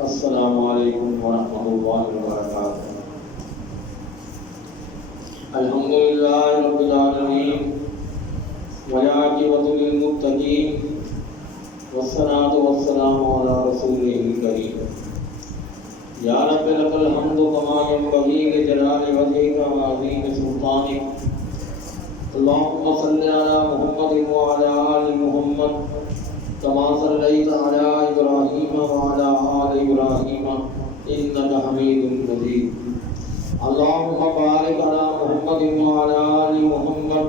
السلام علیکم ورحمۃ اللہ وبرکاتہ۔ الحمد للہ رب العالمین والعاقبۃ للمتقین والصلاۃ والسلام علی رسولہ الکریم۔ یا رب لک الحمد کما ینبغی لجلال وجہک وعظیم سلطانک۔ اللہم صل علی محمد وعلی آل محمد کما صلیت علی ابراہیم وعلی آل ابراہیم انک حمید مجید۔ اللہم بارک علی محمد وعلی آل محمد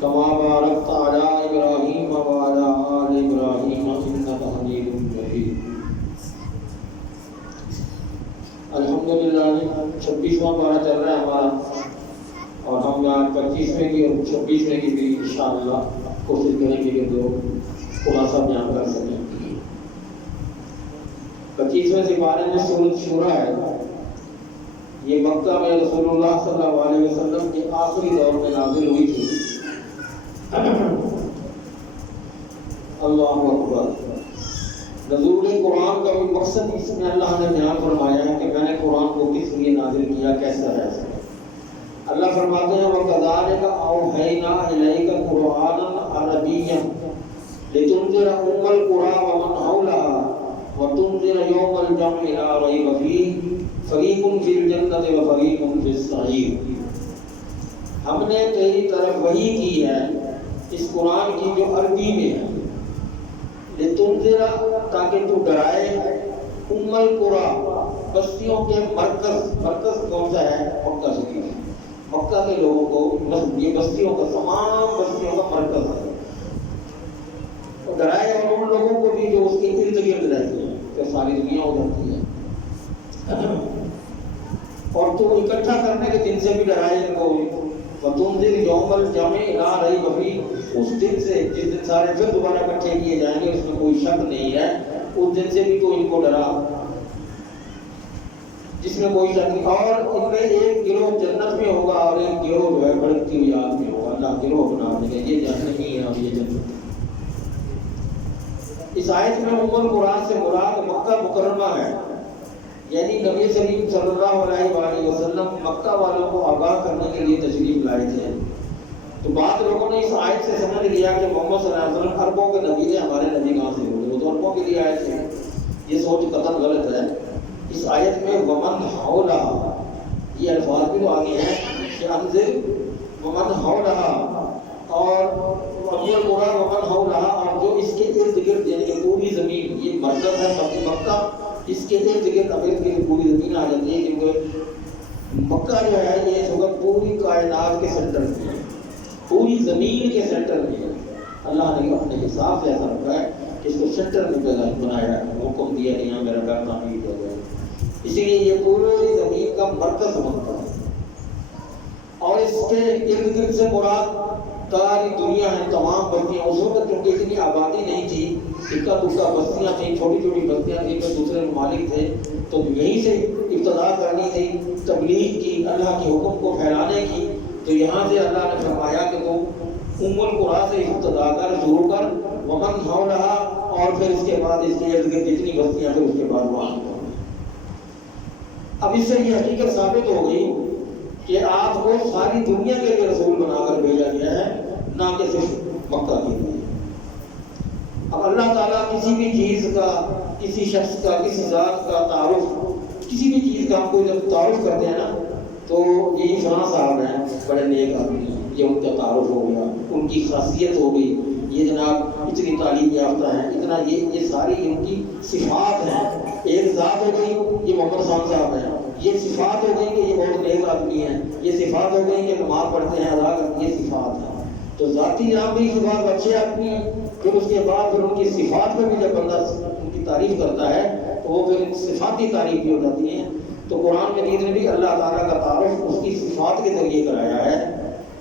کما بارکت علی ابراہیم وعلی آل ابراہیم انک حمید مجید۔ الحمدللہ 26واں پارہ چل رہا ہے ہمارا، اور ہم 25ویں کی اور 26ویں کی بھی انشاءاللہ کوشش کریں گے کہ جو خلاصہ بیان کر سکیں۔ 25ویں سپارے میں سورۃ شورى ہے۔ یہ مکہ میں رسول اللہ صلی اللہ علیہ وسلم کے آخری دور میں نازل ہوئی تھی۔ اللہ اکبر۔ نزول قرآن کا بھی مقصد اس میں اللہ نے بیان فرمایا ہے کہ میں نے قرآن کو کس لیے نازل کیا، کیسا ہے۔ اللہ فرماتے ہیں وَكَذَلِكَ أَوْحَيْنَا إِلَيْكَ قُرْآنًا عَرَبِيًّا لِتُنذِرَ أُمَّ الْقُرَىٰ وَمَنْ حَوْلَهَا وَتُنذِرَ يَوْمَ الْجَمْعِ لَا رَيْبَ فِيهِ فَرِيقٌ فِي الْجَنَّةِ وَفَرِيقٌ فِي السَّعِيرِ۔ ہم نے تیری طرف وحی کی ہے اس قرآن کی جو عربی میں ہے، لِتُنذِرَ تاکہ تو ڈرائے أُمَّ الْقُرَىٰ بستیوں کے مرکز کون سا ہے؟ مکہ شریف۔ مکہ کے لوگوں کو یہ بستیوں کا تمام بستیوں کا مرکز ہے، اور ڈرائے اور ان لوگوں کو بھی جو اس کے ارد گرد رہتے ہیں کہ ساری دنیا ہو جاتی ہے، اور تو اکٹھا کرنے کے دن سے بھی ڈرائے ان کو۔ وَتُنذِرَ يَوْمَ الْجَمْعِ لَا رَيْبَ فِيهِ اس دن سے جس دن سارے پھر دوبارہ اکٹھے کیے جائیں گے، اس میں کوئی شک نہیں ہے، اس دن سے بھی تو ان کو ڈرا جس میں کوئی شک نہیں۔ اور ان میں ایک گروہ جنت میں ہوگا اور ایک گروہ جو ہے بھڑکتی ہوئی آگ میں ہوگا۔ اللہ گروہ بنا دے گا، یہ جہنم ہی ہے اور یہ جنت۔ اس آیت میں ام القرآن سے مراد مکہ مکرمہ ہے، یعنی نبی کریم صلی اللہ علیہ وآلہ وسلم مکہ والوں کو آگاہ کرنے کے لیے تشریف لائے تھے۔ تو بعض لوگوں نے اس آیت سے سمجھ لیا کہ محمد صلی اللہ علیہ وسلم عربوں کے نبی ہیں، ہمارے نبی کہاں سے ہوئے، وہ تو عربوں کے لیے آئے تھے۔ یہ سوچ قطعاً غلط ہے۔ اس آیت میں ومن حولہا یہ الفاظ بھی تو آگے ہیں کہ انذر ومن حولہا اور ام القرآن ومن حولہا، اور جو اس کے ارد گرد یعنی کہ پوری زمین، یہ مرکز ہے مکہ، اس کے ارد گرد اب ارد گرد پوری زمین آ جاتی ہے، کیونکہ مکہ جو ہے یہ اس وقت پوری کائنات کے سینٹر میں ہے، پوری زمین کے سینٹر میں ہے۔ اللہ نے اپنے حساب سے ایسا رکھا ہے کہ اس کو سینٹر میں بنایا ہے، حکم دیا کہ یہاں میرا گھر تعمیر کیا جائے، اسی لیے یہ پوری زمین کا مرکز بنتا ہے۔ اور اس کے ارد گرد سے مراد ساری دنیا ہے، تمام بستیاں۔ اس وقت کیونکہ اتنی آبادی نہیں تھی، اکا دکا بستیاں تھیں، چھوٹی چھوٹی بستیاں تھیں، جو دوسرے ممالک تھے، تو یہیں سے ابتدا کرنی تھی تبلیغ کی، اللہ کے حکم کو پھیلانے کی۔ تو یہاں سے اللہ نے فرمایا کہ تو ام القرآن سے ابتدا کر شروع کر ومن حولہا، اور پھر اس کے بعد اس کے ارد گرد جتنی بستیاں پھر اس کے بعد وہاں۔ اب اس سے یہ حقیقت ثابت ہو گئی کہ آپ کو ساری دنیا کے لیے رسول بنا کر بھیجا گیا ہے، نہ کہ صرف مکہ کے لیے۔ اب اللہ تعالیٰ کسی بھی چیز کا، کسی شخص کا، کسی ذات کا تعارف، کسی بھی چیز کا ہم کو جب تعارف کرتے ہیں نا، تو یہ فلاں صاحب ہیں، بڑے نیک آدمی ہیں، یہ ان کا تعارف ہو گیا، ان کی خاصیت ہو گئی، یہ جناب اتنی تعلیم یافتہ ہیں، اتنا یہ ساری ان کی صفات ہیں۔ ایک ذات ہو گئی یہ محمد خان صاحب ہیں، یہ صفات ہو گئی کہ یہ بہت نیک آدمی ہیں، یہ صفات ہو گئی کہ نماز پڑھتے ہیں، ادا کرتے ہیں، یہ صفات ہیں۔ تو ذاتی جہاں بھی صفات اچھے آدمی ہیں، پھر اس کے بعد پھر ان کی صفات میں بھی جب بندہ ان کی تعریف کرتا ہے تو وہ پھر صفاتی تعریف بھی ہو جاتی ہیں۔ تو قرآن مجید نے بھی اللہ تعالیٰ کا تعارف اس کی صفات کے ذریعے کرایا ہے۔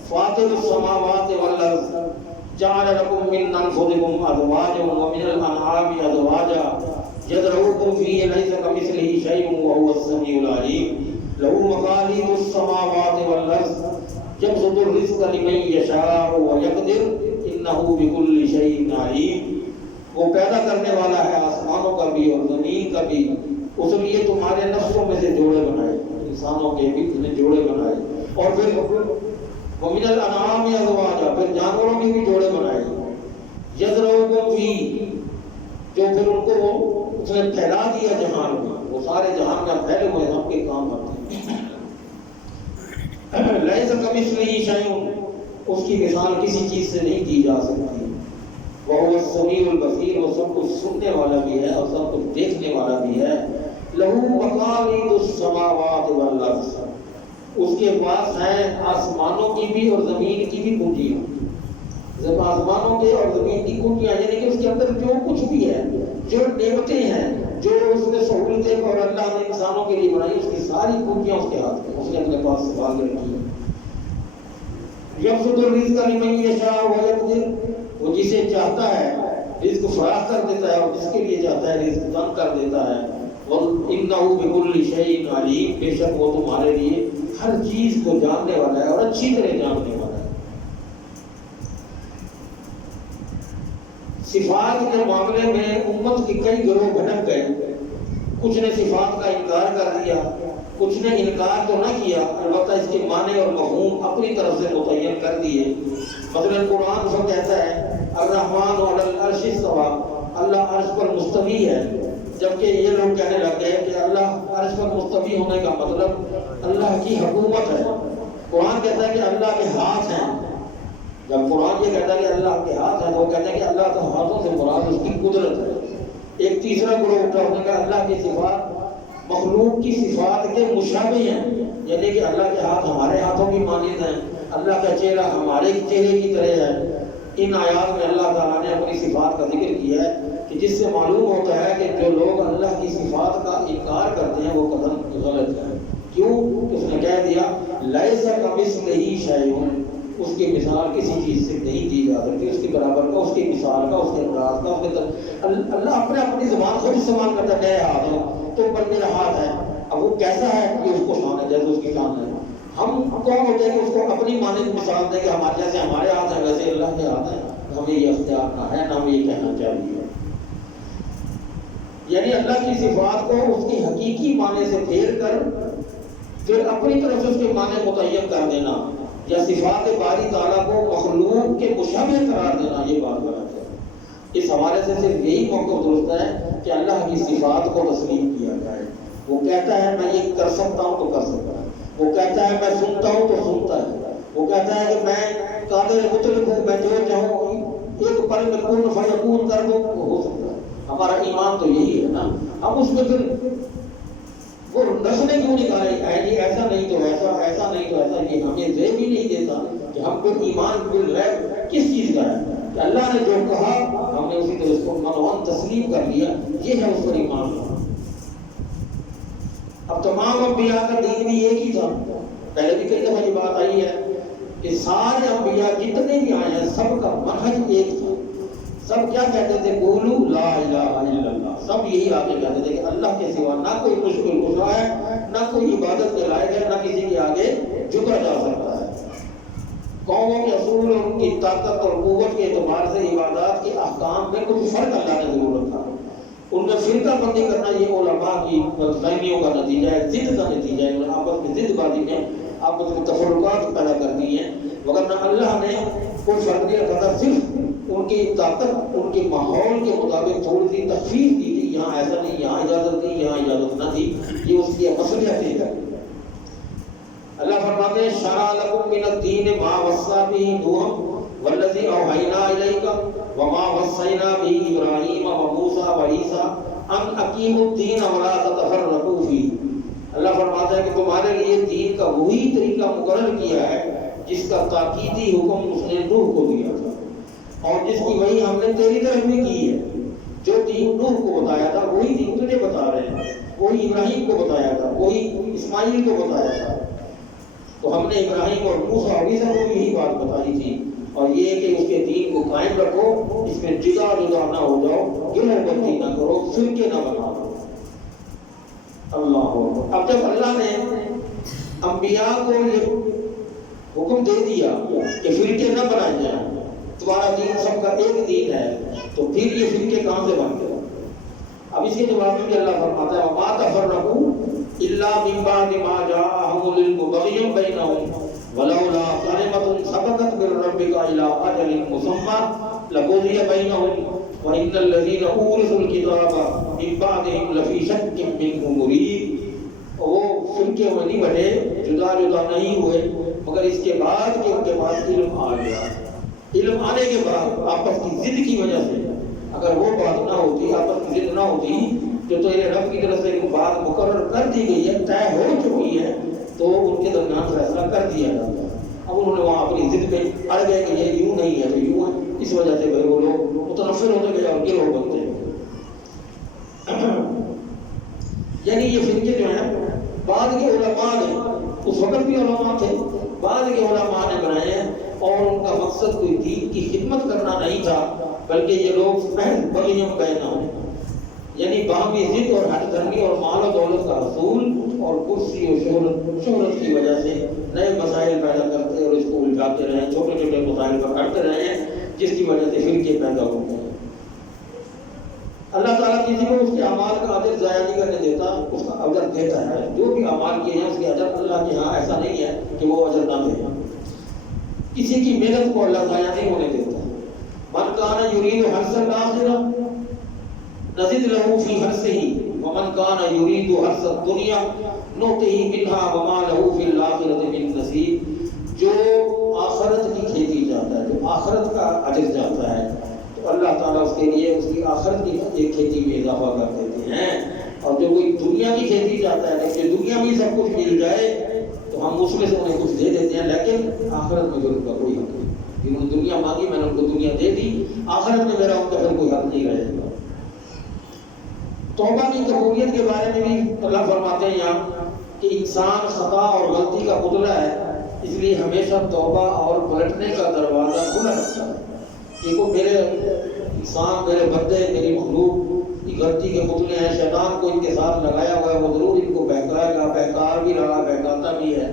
فاطر السماوات والارض جعل لكم من انفسكم ازواجا ومن الانعام ازواجا يذرؤكم فيه ليس كمثله شيء وهو السميع العليم له مقاليد السماوات والارض يبسط الرزق لمن يشاء ويقدر انه بكل شيء عليم۔ وہ پیدا کرنے والا ہے آسمانوں کا بھی اور زمین کا بھی، اس لیے تمہارے نفسوں میں سے جوڑے بنائے، انسانوں کے بھی تمہیں جوڑے بنائے، اور پھر وَمِنَ الْأَنْعَامِ أَزْوَاجًا، پھر جانوروں کے بھی جوڑے بنائے، يَذْرَؤُكُمْ فِيهِ، جو پھر ان کو اس نے پھیلا دیا جہان میں، وہ سارے جہان میں پھیلے ہوئے ہم کے کام آتے ہیں۔ لَيْسَ كَمِثْلِهِ شَيْءٌ، اس کی مثال کسی چیز سے نہیں دی جا سکتی، وَهُوَ السَّمِيعُ الْبَصِيرُ، وہ سب کچھ سننے والا بھی ہے اور سب کچھ دیکھنے والا بھی ہے۔ لَهُ مَقَالِيدُ السَّمَاوَاتِ وَالْأَرْضِ، اس کے پاس ہیں آسمانوں کی بھی اور زمین کی بھی کنجیاں، جب آسمانوں کے اور زمین کی کنجیاں، یعنی کہ اس کے اندر جو کچھ بھی ہے، جو نعمتیں ہیں، جو اس نے سہولتیں اور اللہ نے انسانوں کے لیے بنائی، اس کی ساری کنجیاں اس کے ہاتھ میں، اس نے اپنے پاس سنبھال کے رکھی ہے۔ یبسط الرزق لمن یشاء ویقدر، وہ جسے چاہتا ہے رزق فراخ کر دیتا ہے اور جس کے لیے چاہتا ہے رزق تنگ کر دیتا ہے۔ وَإِنَّهُ بِكُلِّ شَيْءٍ عَلِيمٌ، بے شک وہ تمہارے لیے ہر چیز کو جاننے والا ہے اور اچھی طرح جاننے والا ہے۔ صفات کے معاملے میں امت کے کئی گروہ بھٹک گئے، کچھ نے صفات کا انکار کر دیا، کچھ نے انکار تو نہ کیا، البتہ اس کے معنی اور مفہوم اپنی طرف سے متعین کر دیے۔ مثلا قرآن کو کہتا ہے الرحمن علی العرش استویٰ، اللہ عرش پر مستوی ہے، جبکہ یہ لوگ کہنے لگ گئے کہ اللہ عرش پر مستوی ہونے کا مطلب اللہ کی حکومت ہے۔ قرآن کہتا ہے کہ اللہ کے ہاتھ ہیں، جب قرآن یہ کہتا ہے کہ اللہ کے ہاتھ ہیں تو وہ کہتے ہیں کہ اللہ کے ہاتھوں سے مراد اس کی قدرت ہے۔ ایک تیسرا گروہ اٹھا ہونے کا اللہ کی صفات مخلوق کی صفات کے مشابہ ہیں، یعنی کہ اللہ کے ہاتھ ہمارے ہاتھوں کی مانند ہیں، اللہ کا چہرہ ہمارے چہرے کی طرح ہے۔ ان آیات میں اللہ تعالیٰ نے اپنی صفات کا ذکر کیا ہے کہ جس سے معلوم ہوتا ہے کہ جو لوگ اللہ کی صفات کا انکار کرتے ہیں وہ قدم غلط ہے۔ کیوں؟ اس نے کہہ دیا لیس کمثلہ شیء، اس کی مثال کسی چیز سے نہیں دی جا سکتی، اس کے برابر کا، اس کی مثال کا، اس کے انداز کا، اس کے اللہ اپنی زبان خود استعمال کرتا ہے، میرے ہاتھ ہے تو پر میرا ہاتھ ہے، اب وہ کیسا ہے یہ اس کو شان ہے جیسے اس کی شان ہے۔ ہم کون ہوتے ہیں کہ اس کو اپنی مانند مثال دیں کہ ہمارے جیسے ہمارے ہاتھ ہیں ویسے اللہ کے ہاتھ ہیں؟ ہمیں یہ اختیار نہ ہے، نہ ہمیں یہ کہنا چاہیے۔ یعنی اللہ کی صفات کو اس کی حقیقی معنی سے پھیر کر پھر اپنی طرف سے اس کے معنی متعین کر دینا، یا صفات باری تعالیٰ کو مخلوق کے مشابہ قرار دینا، یہ بات غلط ہے۔ اس حوالے سے صرف یہی موقع درست ہے کہ اللہ کی صفات کو تسلیم کیا جائے۔ وہ کہتا ہے میں یہ کر سکتا ہوں تو کر سکتا ہے، وہ کہتا ہے میں سنتا ہوں تو سنتا ہے، وہ کہتا ہے کہ میں قادر مطلق ہوں، میں جو چاہوں ایک پل میں کن فیکون کر دوں، وہ ہو سکتا ہے۔ ہمارا ایمان تو یہی ہے نا، ہم اس میں پھر وہ نسلیں کیوں نکالے جی ایسا نہیں تو ایسا، ایسا نہیں تو ایسا، یہ ہمیں ذہن بھی نہیں دیتا کہ ہم پھر ایمان بالغیب کس چیز کا ہے کہ اللہ نے جو کہا ہم نے اسی طرح اس کو منوان تسلیم کر لیا، یہ ہے اس پر ایمان لانا۔ اب تمام انبیاء کا دین بھی ایک ہی تھا، پہلے بھی کئی دفعہ یہ بات آئی ہے کہ سارے انبیاء جتنے بھی آئے ہیں سب کا منہج ایک تھا، سب کیا کہتے تھے؟ قولوا لا الہ الا اللہ، سب یہی آگے کہتے تھے کہ اللہ کے سوا نہ کوئی مشکل کشا ہے، نہ کوئی عبادت کے لائق ہے، نہ کسی کے آگے جھکا جا سکتا ہے۔ قوموں کے اصول اور ان کی طاقت اور قوت کے اعتبار سے عبادات کے احکام میں کچھ فرق اللہ نے ضرور رکھا، ان میں فرقہ بندی کرنا یہ علماء کی غلط فہمیوں کا نتیجہ ہے، ضد کا نتیجہ ہے، انہوں نے آپس میں ضد بازی میں آپس میں تفرقات پیدا کر دی ہیں، وگرنہ اللہ نے کوئی فرق نہیں رکھا تھا، صرف ان کی طاقت ان کے ماحول کے مطابق تھوڑی سی تخفیف دی تھی، یہاں ایسا نہیں، یہاں اجازت نہیں، یہاں اجازت نہ تھی، یہ اس کی مصلحت ہے۔ اللہ فرماتے ہیں شرع لکم من الدین ما وصی بہ نوح والذی اوحینا الیک وما وصینا بہ ابراہیم وموسیٰ وعیسیٰ ان اقیموا الدین ولا تتفرقوا فیہ۔ اللہ فرماتا ہے کہ تمہارے لیے دین کا وہی طریقہ مقرر کیا ہے جس کا تاکیدی حکم اس نے نوح کو دیا تھا، اور جس کی وہی ہم نے تیری طرف بھی کی ہے۔ جو دین نوح کو بتایا تھا وہی دین تجھے بتا رہے ہیں، وہی ابراہیم کو بتایا تھا، وہی اسماعیل کو بتایا تھا، تو ہم نے ابراہیم اور موسیٰ اور عیسیٰ کو یہی بات بتائی تھی، اور یہ کہ اس کے دین کو قائم رکھو، اس میں جدا جدا نہ ہو جاؤ، گروہ بندی نہ کرو، فرقے نہ بناؤ۔ اللہ اب جب اللہ نے انبیاء کو یہ حکم دے دیا کہ فرقے نہ بنائے جائیں، تمہارا دین سب کا ایک دین ہے، تو پھر یہ فرقے کہاں سے بن گئے؟ اب اس کے جواب میں بھی اللہ فرماتا ہے وما تفرقوا الا من بعد ما جاءهم العلم بغيا بينهم ولولا كلمة سبقت من ربك الى اجل مسمى لقضي بينهم وان الذين اورثوا الكتاب من بعدهم لفي شك منه مريب. وہ فرقے میں نہیں بٹے، جدا جدا نہیں ہوئے، مگر اس کے بعد کہ ان کے پاس علم آ گیا. علم آنے کے بعد آپس کی ضد کی وجہ سے اگر وہ بات نہ ہوتی، آپس کی ضد نہ ہوتی جو تو یہ رب کی طرف سے ایک بات مقرر کر دی گئی ہے، طے ہو چکی ہے، تو ان کے درمیان فیصلہ کر دیا جاتا ہے. اب انہوں نے وہاں اپنی ضد پہ اڑ گئے کہ یہ یوں نہیں ہے تو یوں ہے، اس وجہ سے بھائی وہ لوگ متنفر ہوتے گئے اور گروہ بنتے ہیں. یعنی یہ فرقے جو ہیں بعد کے علماء نے، اس وقت بھی علماء تھے، بعد کے علماء نے بنائے ہیں، اور ان کا مقصد کوئی دین کی خدمت کرنا نہیں تھا، بلکہ یہ لوگ بغیم بینہم یعنی باہمی ضد اور ہٹ دھرمی اور مال و دولت کا حصول اور کرسی اور شہرت کی وجہ سے نئے مسائل پیدا کرتے اور اس کو الجھاتے رہے، چھوٹے چھوٹے مسائل پر کرتے رہے ہیں، جس کی وجہ سے فرقے پیدا ہوتے ہیں. اللہ تعالیٰ کسی کو اس کے اعمال کا اجر ضائع نہیں کرنے دیتا، اس کا اجر دیتا ہے. جو بھی اعمال کیے ہیں اس کے اجر اللہ کے ہاں ایسا نہیں ہے کہ وہ اجر نہ دے. کسی کی محنت کو اللہ ضائع نہیں ہونے دیتا. من کان یرید حرث الآخرہ نزد له فی حرثہ ومن کان یرید حرث الدنیا نؤتہ منہا وما له فی الآخرۃ من نصیب. جو آخرت کی کھیتی جاتا ہے، جو آخرت کا اجر جاتا ہے، تو اللہ تعالیٰ اس کے لیے اس کی آخرت کی ایک کھیتی میں اضافہ کر دیتے ہیں. اور جو کوئی دنیا کی کھیتی جاتا ہے کہ دنیا میں سب کچھ مل جائے تو ہم اس میں سے انہیں کچھ دے دیتے ہیں، لیکن آخرت میں جو ان کا کوئی حق نہیں. جنہوں نے دنیا مانگی میں نے ان کو دنیا دے دی، آخرت میں میرا ان کا پھر کوئی حق نہیں رہے گا. توبہ کی قبولیت کے بارے میں بھی اللہ فرماتے ہیں یہاں کہ انسان خطا اور غلطی کا پتلا ہے، اس لیے ہمیشہ توبہ اور پلٹنے کا دروازہ کھلا رکھتا ہے. کہ کوئی میرے انسان، میرے بندے، میری مخلوق کی غلطی کے پتلے ہیں، شیطان کو ان کے ساتھ لگایا ہوا ہے، وہ ضرور ان کو بہکائے گا، بہکار بھی رہا، بہکاتا بھی ہے.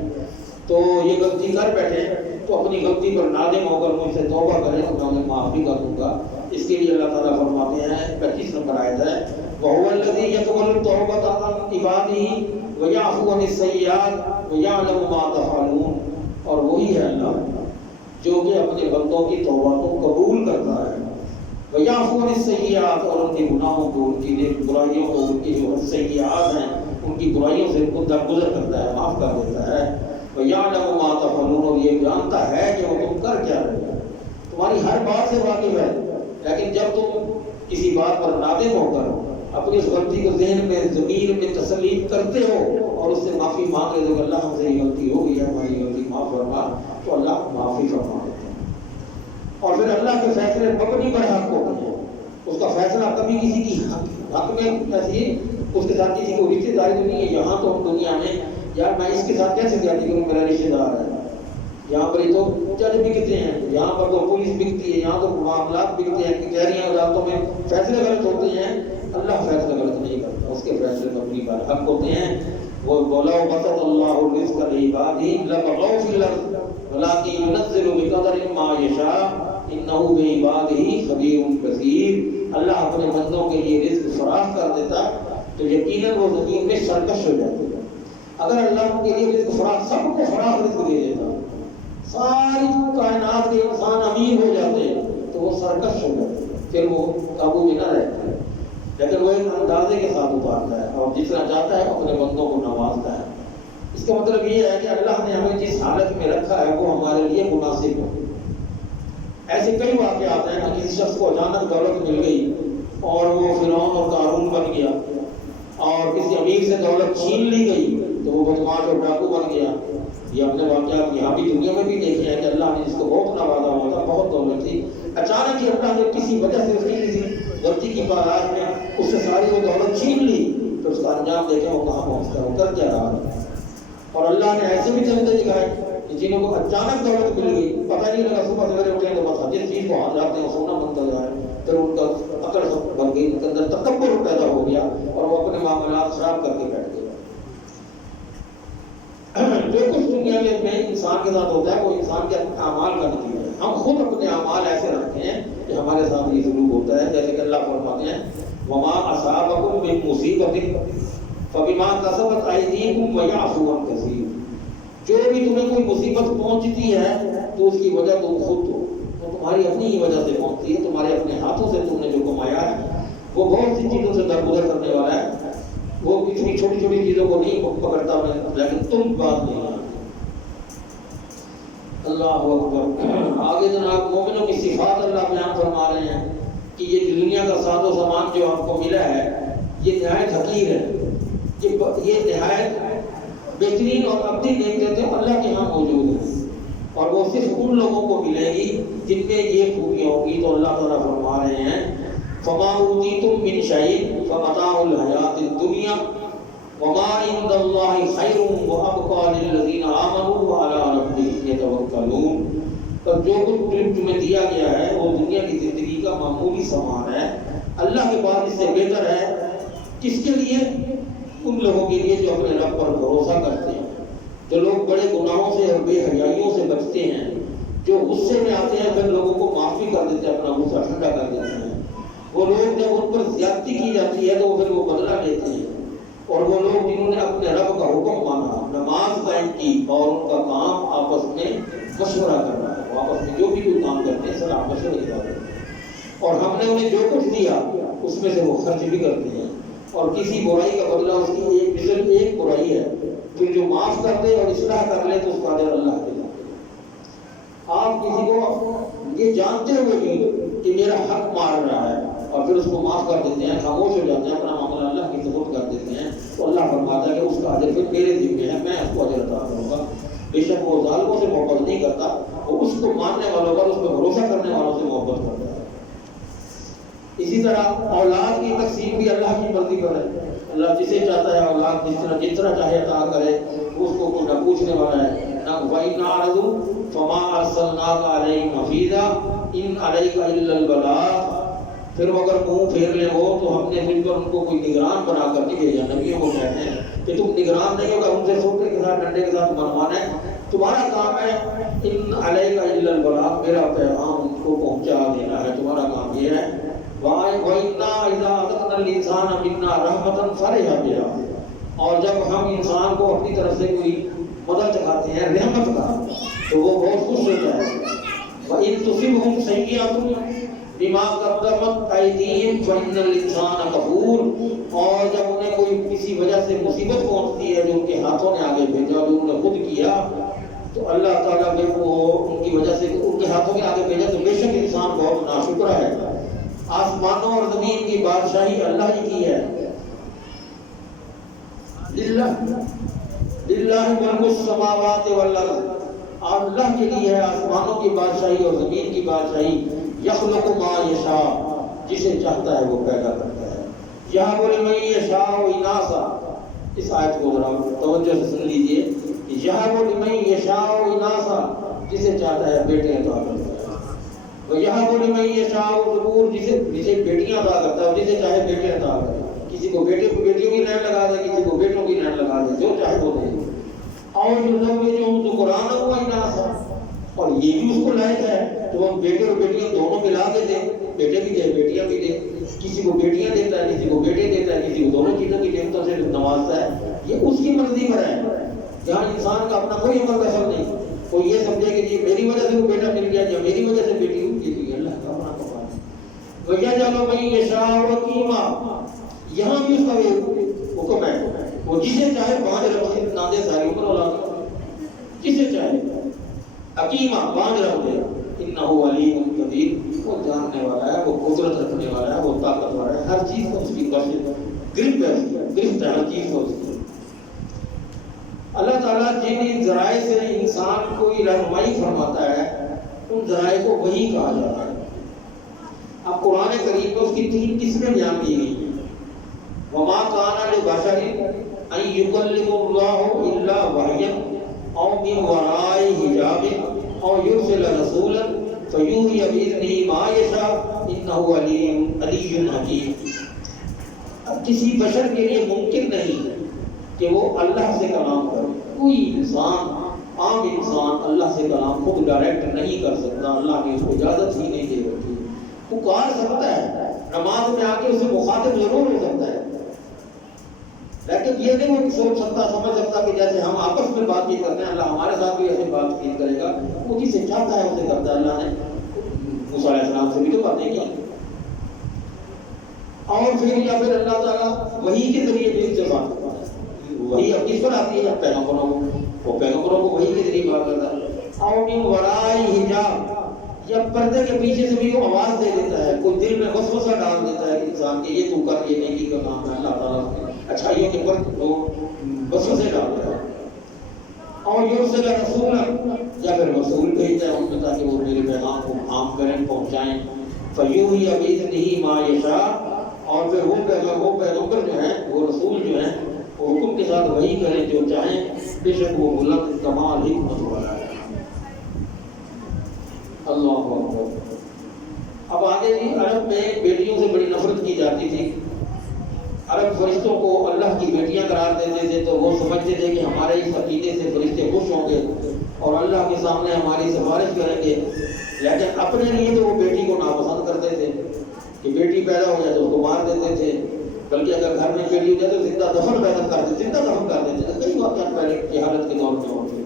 تو یہ غلطی کر بیٹھے تو اپنی غلطی پر نادم ہو کر مجھ سے توبہ کریں تو میں انہیں معاف بھی کر دوں گا. اس کے لیے اللہ تعالیٰ فرماتے ہیں 25 نمبر آیت ہے وَهُوَ الَّذِي يَقْبَلُ التَّوْبَةَ عَنْ عِبَادِهِ وَيَعْفُو عَنِ السَّيِّئَاتِ وَيَعْلَمُ مَا تَفْعَلُونَ. اور وہی ہے اللہ جو کہ اپنے بندوں کی توبہ کو قبول کرتا ہے. وَيَعْفُو عَنِ السَّيِّئَاتِ اور ان کے گناہوں کو، ان کی برائیوں کو، ان کی جو سیئات ہیں ان کی برائیوں سے ان درگزر کرتا ہے، معاف کر دیتا ہے. وَيَعْلَمُ مَا تَفْعَلُونَ اور یہ جانتا ہے کہ وہ تم کر کیا رہے ہو. تمہاری ہر بات سے واقف ہے، لیکن جب تم کسی بات پر نادم ہو کر اپنی اس غلطی کو ذہن میں، ضمیر میں تسلیم کرتے ہو اور اس سے معافی مانگ رہے ہو کہ اللہ ہم سے یہ غلطی ہو گئی ہے، ہماری غلطی معاف فرما، تو اللہ معافی فرما دیتے ہیں. اور پھر اللہ کے فیصلے مبنی پر حق ہوتے ہیں. اس کا فیصلہ کبھی کسی کی حق میں ایسی اس کے ساتھ کسی کو رشتے داری تو نہیں ہے. یہاں تو ہم دنیا میں یار میں اس کے ساتھ کیسے زیادتی کروں، میرا رشتے دار ہے. یہاں پر تو جج بکتے ہیں، یہاں پر تو پولیس بکتی ہے، یہاں تو معاملات بکتے ہیں، کچہریاں عدالتوں میں فیصلے غلط ہوتے ہیں. اللہ فیصلے غلط نہیں کرتا، اس کے فیصلے مبنی پر حق ہوتے ہیں. وہ بولو بسط اللہ الرزق لعباده لبغوا فی الارض ولکن ينزل بقدر ما یشاء انہ بعباده خبیر بصیر. اللہ اپنے بندوں کے لیے رزق فراہم کر دیتا تو یقیناً وہ زمین میں سرکش ہو جاتے ہیں. اگر اللہ ان کے لیے رزق فراہم، سب کو فراہم رزق دے دیتا، ساری کائنات کے انسان امیر ہو جاتے ہیں تو وہ سرکش ہو جاتے ہیں، پھر وہ قابو میں نہ رہتے ہیں. لیکن وہ ایک اندازے کے ساتھ اتارتا ہے اور جس طرح چاہتا ہے اپنے بندوں کو نوازتا ہے. اس کا مطلب یہ ہے کہ اللہ نے ہمیں جس حالت میں رکھا ہے وہ ہمارے لیے مناسب ہے. ایسے کئی واقعات ہیں کہ کسی شخص کو اچانک دولت مل گئی اور وہ فرعون اور قارون بن گیا، اور کسی امیر سے دولت چھین لی گئی تو وہ بدماش اور ڈاکو بن گیا. یہ اپنے واقعات یہاں بھی دنیا میں بھی دیکھے ہیں کہ اللہ نے جس کو بہت نوازا ہوا تھا، بہت دولت تھی، اچانک ہی اللہ نے کسی وجہ سے اس کی کسی غلطی کی پاراج میں اس سے ساری وہ دولت چھین لی، تو اس کا انجام دیکھیں وہ کہاں پہنچتا ہے، وہ کر کیا رہا ہے. اور اللہ نے ایسے بھی چلتے دکھائے کہ جنہوں کو اچانک دولت مل گئی، پتہ نہیں لگا، صبح سویرے اٹھے تو بس جس چیز کو ہاتھ جاتے ہیں سونا بنتا جائے، پھر ان کا عقل بن گئی، ان کے اندر تکبر پیدا ہو گیا اور وہ اپنے معاملات خراب کر کے بیٹھ گئے. جو کچھ دنیا میں انسان کے ساتھ ہوتا ہے وہ انسان کے اعمال کا نتیجہ ہے. ہم خود اپنے اعمال ایسے رکھتے ہیں کہ ہمارے ساتھ یہ سلوک ہوتا ہے. جیسے کہ اللہ فرماتے ہیں وما اصابکم من مصیبت فبما کسبت ایدیکم ویعفو عن کثیر، جو بھی تمہیں کوئی مصیبت پہنچتی ہے تو اس کی وجہ تم خود ہو، وہ تمہاری اپنی ہی وجہ سے پہنچتی ہے، تمہارے اپنے ہاتھوں سے تم نے جو کمایا ہے۔ وہ بہت سی چیزوں سے درگزر کرنے والا ہے، وہ اتنی چھوٹی چھوٹی چیزوں کو نہیں پکڑتا میں، لیکن تم بات نہیں آتی۔ اللہ اکبر۔ آگے جناب مومنوں کی صفات اللہ بیان فرما رہے ہیں کہ یہ دنیا کا ساز و سامان جو آپ کو ملا ہے یہ نہایت حقیر ہے، یہ نہایت بہترین اور ابدی نعمتیں اللہ کے ہاں موجود ہیں، اور وہ صرف ان لوگوں کو ملے گی جن میں یہ خوبیاں ہوں گی۔ تو اللہ تعالیٰ فرما رہے ہیں فما اوتیتم من شیء فمتاع الحیات الدنیا وما عند اللہ خیر وابقى للذین آمنوا وعلی ربهم یتوکلون۔ پر جو کچھ تمہیں دیا گیا ہے وہ دنیا کی زندگی کا معمولی سامان ہے، اللہ کے پاس اس سے بہتر ہے کس کے لیے؟ ان لوگوں کے لیے جو اپنے رب پر بھروسہ کرتے ہیں، جو لوگ بڑے گناہوں سے اور بے حیائیوں سے بچتے ہیں، جو غصے میں آتے ہیں پھر لوگوں کو معافی کر دیتے ہیں، اپنا غصہ ٹھنڈا کر دیتے ہیں۔ وہ لوگ جب ان پر زیادتی کی جاتی ہے تو پھر وہ بدلہ لیتے ہیں، اور وہ لوگ جنہوں نے اپنے رب کا حکم مانا، نماز قائم کی اور ان کا کام آپس میں مشورہ کرنا ہے، وہ آپس میں جو بھی کوئی کام کرتے ہیں صلاح مشورے کے ساتھ، اور ہم نے انہیں جو کچھ دیا اس میں سے وہ خرچ بھی کرتے ہیں، اور کسی برائی کا بدلہ اس کی ایک برائی ہے، پھر جو معاف کر دے اور اصلاح کر لے تو اس کا اجر اللہ دے گا۔ آپ کسی کو یہ جانتے ہوئے بھی کہ میرا حق مار رہا ہے اور پھر اس کو معاف کر دیتے ہیں، خاموش ہو جاتے ہیں، اپنا معاملہ اللہ کی سپرد کر دیتے ہیں، تو اللہ فرماتا ہے کہ اس کا اجر پھر میرے ذمہ ہے، میں اس کو اجر عطا کروں گا۔ بے شک وہ ظالموں سے محبت نہیں کرتا، وہ اس کو ماننے والوں پر، اس پہ بھروسہ کرنے والوں سے محبت کرتا ہے۔ اسی طرح اولاد کی تقسیم بھی اللہ کی مرضی پر ہے، اللہ جسے چاہتا ہے اولاد جس طرح چاہے عطا کرے، اس کو کوئی نہ پوچھنے والا ہے نہ وَإِنْ أَعْرَضُوا فَمَا أَرْسَلْنَاكَ عَلَيْهِمْ حَفِيظًا إِنْ عَلَيْكَ إِلَّا الْبَلَاغُ۔ پھر وہ اگر منہ پھیر لے وہ تو ہم نے مل کر ان کو کوئی نگران بنا کر کے بھیجا۔ نبیوں کو کہتے ہیں کہ تم نگران نہیں ہوگا، ان سے سوٹے کے ساتھ ڈنڈے کے ساتھ منوانا ہے، تمہارا کام ہے إِنْ عَلَيْكَ إِلَّا الْبَلَاغُ، میرا پیغام ان کو پہنچا دینا ہے، تمہارا کام یہ ہے۔ وَإِنَّا إِذَا أَذَقْنَا الْإِنسَانَ مِنَّا رَحْمَةً فَرِحَ بِهَا، اور جب ہم انسان کو اپنی طرف سے کوئی مدد چکھاتے ہیں رحمت کا تو وہ بہت خوش ہوتا ہے۔ وَإِن تُصِبْهُمْ سَيِّئَةٌ بِمَا قَدَّمَتْ أَيْدِيهِمْ فَإِنَّ الْإِنسَانَ كَفُورٌ، اور جب انہیں کوئی کسی وجہ سے مصیبت پہنچتی ہے جو ان کے ہاتھوں نے آگے بھیجا، جو انہوں نے خود کیا، تو اللہ تعالیٰ نے وہ ان کی وجہ سے ان کے ہاتھوں کے آگے بھیجا، تو بے شک انسان بہت ناشکرا ہے۔ آسمانوں اور زمین کی بادشاہی اللہ ہی کی ہے۔ للہ ملک السماوات والارض، اور اللہ کے لیے ہے آسمانوں کی بادشاہی اور زمین کی بادشاہی۔ یخلق ما یشاء، جسے چاہتا ہے وہ پیدا کرتا ہے۔ یہب لمن یشاء اناثا، اس آیت کو ذرا توجہ سے سن لیجئے۔ یہب لمن یشاء اناثا، جسے چاہتا ہے بیٹے عطا کرتا ہے۔ وَيَهَبُ لِمَن يَشَاءُ الذُّكُورَ، جسے بیٹیاں عطا کرتا ہے، اور جسے چاہے بیٹے عطا کرتا ہے۔ کسی کو بیٹیوں کی لائن لگا دے، کسی کو بیٹوں کی لائن لگا دے، جو چاہے وہ دے۔ اور یُزَوِّجُهُمْ ذُكْرَانًا وَإِنَاثًا، اور یہ بھی اس کو لائق ہے تو وہ بیٹے اور بیٹیاں دونوں ملا کے دے، بیٹے بھی دے بیٹیاں بھی دے، کسی کو بیٹیاں دیتا ہے، کسی کو بیٹے دیتا ہے، کسی کو دونوں چیزوں کی نعمتوں سے نوازتا ہے، یہ اس کی مرضی پر ہے، جہاں انسان کا اپنا کوئی عمل دخل نہیں۔ کوئی یہ سمجھے کہ یہ میری وجہ سے وہ بیٹا مل گیا یا میری وجہ سے بیٹی ہوئی، یہ اللہ کا اپنا کمال ہے۔ وَيَجْعَلُ مَن يَشَاءُ عَقِيمًا، یہاں بھی اس کا حکم ہے، وہ جسے چاہے باندھ رکھے، نہ دے ساری عمر اولاد، جسے چاہے حکیمہ باندھ رکھ دے۔ انہ علیم قدیر، وہ جاننے والا ہے، وہ قدرت رکھنے والا ہے، وہ طاقت والا ہے، ہر چیز کو اس کی گرفت ہے، ہر چیز کو اس کی۔ اللہ تعالیٰ جن ذرائع سے انسان کو رہنمائی فرماتا ہے ان ذرائع کو وحی کہا جاتا ہے۔ اب قرآن کریم میں اس کی 3 قسمیں بیان کی گئی ہیں۔ وما كان لبشر ان يكلم الله الا وحيا او من وراء حجاب او يرسل رسولا فيوحي باذنه ما يشاء انه علي حكيم۔ اب کسی بشر کے لیے ممکن نہیں کہ وہ اللہ سے کلام کرے، کوئی انسان، عام انسان اللہ سے کلام خود ڈائریکٹ نہیں کر سکتا، اللہ نے اس کو اجازت ہی نہیں دے رکھی۔ پکار سکتا ہے، نماز میں آ کے اسے مخاطب ضرور ہو سکتا ہے، لیکن یہ نہیں وہ سوچ سکتا سمجھ سکتا کہ جیسے ہم آپس میں بات چیت کرتے ہیں اللہ ہمارے ساتھ بھی ایسے بات چیت کرے گا. وہ جسے چاہتا ہے اسے کرتا ہے. اللہ نے موسیٰ علیہ السلام سے بھی تو باتیں کی. اور پھر یا پھر اللہ تعالیٰ وحی کے ذریعے بھی ان سے بات کرتا ہے. وحی اب کس پر آتی ہے؟ پیغمبروں کو. وہ پیغمبروں کو وحی کے ذریعے بات کرتا ہے. اور من ورائی حجاب، یا پردے کے پیچھے سے بھی وہ آواز دے دیتا ہے، کوئی دل میں وسوسہ ڈال دیتا ہے انسان کے یہ تو کر، یہ نیکی کا کام ہے. اللہ تعالیٰ اچھائیوں کے پر وہ وسوسے ڈالتا ہے. اور یرسل رسولا، یا پھر رسول بھیجتا ہے ان میں تاکہ وہ میرے پیغام کو عام کریں، پہنچائیں. فیوحی بإذنہ ما یشاء، اور پھر وہ پیغمبر جو ہیں، وہ رسول جو ہیں، وہ حکم کے ساتھ وحی کریں جو چاہیں. بے شک وہ بلند کمال حکمت والا ہے. اللہ اکبر. اب آگے بھی عرب میں بیٹیوں سے بڑی نفرت کی جاتی تھی. عرب فرشتوں کو اللہ کی بیٹیاں قرار دیتے تھے تو وہ سمجھتے تھے کہ ہمارے اس عقیدے سے فرشتے خوش ہوں گے اور اللہ کے سامنے ہماری سفارش کریں گے. لیکن اپنے لیے تو وہ بیٹی کو ناپسند کرتے تھے کہ بیٹی پیدا ہو جائے تو اس کو مار دیتے تھے، بلکہ اگر گھر میں بیٹی ہو جائے تو زندہ دفن کر دیتے تھے. کئی واقعات پہلے کی حالت کے دور میں ہوتے.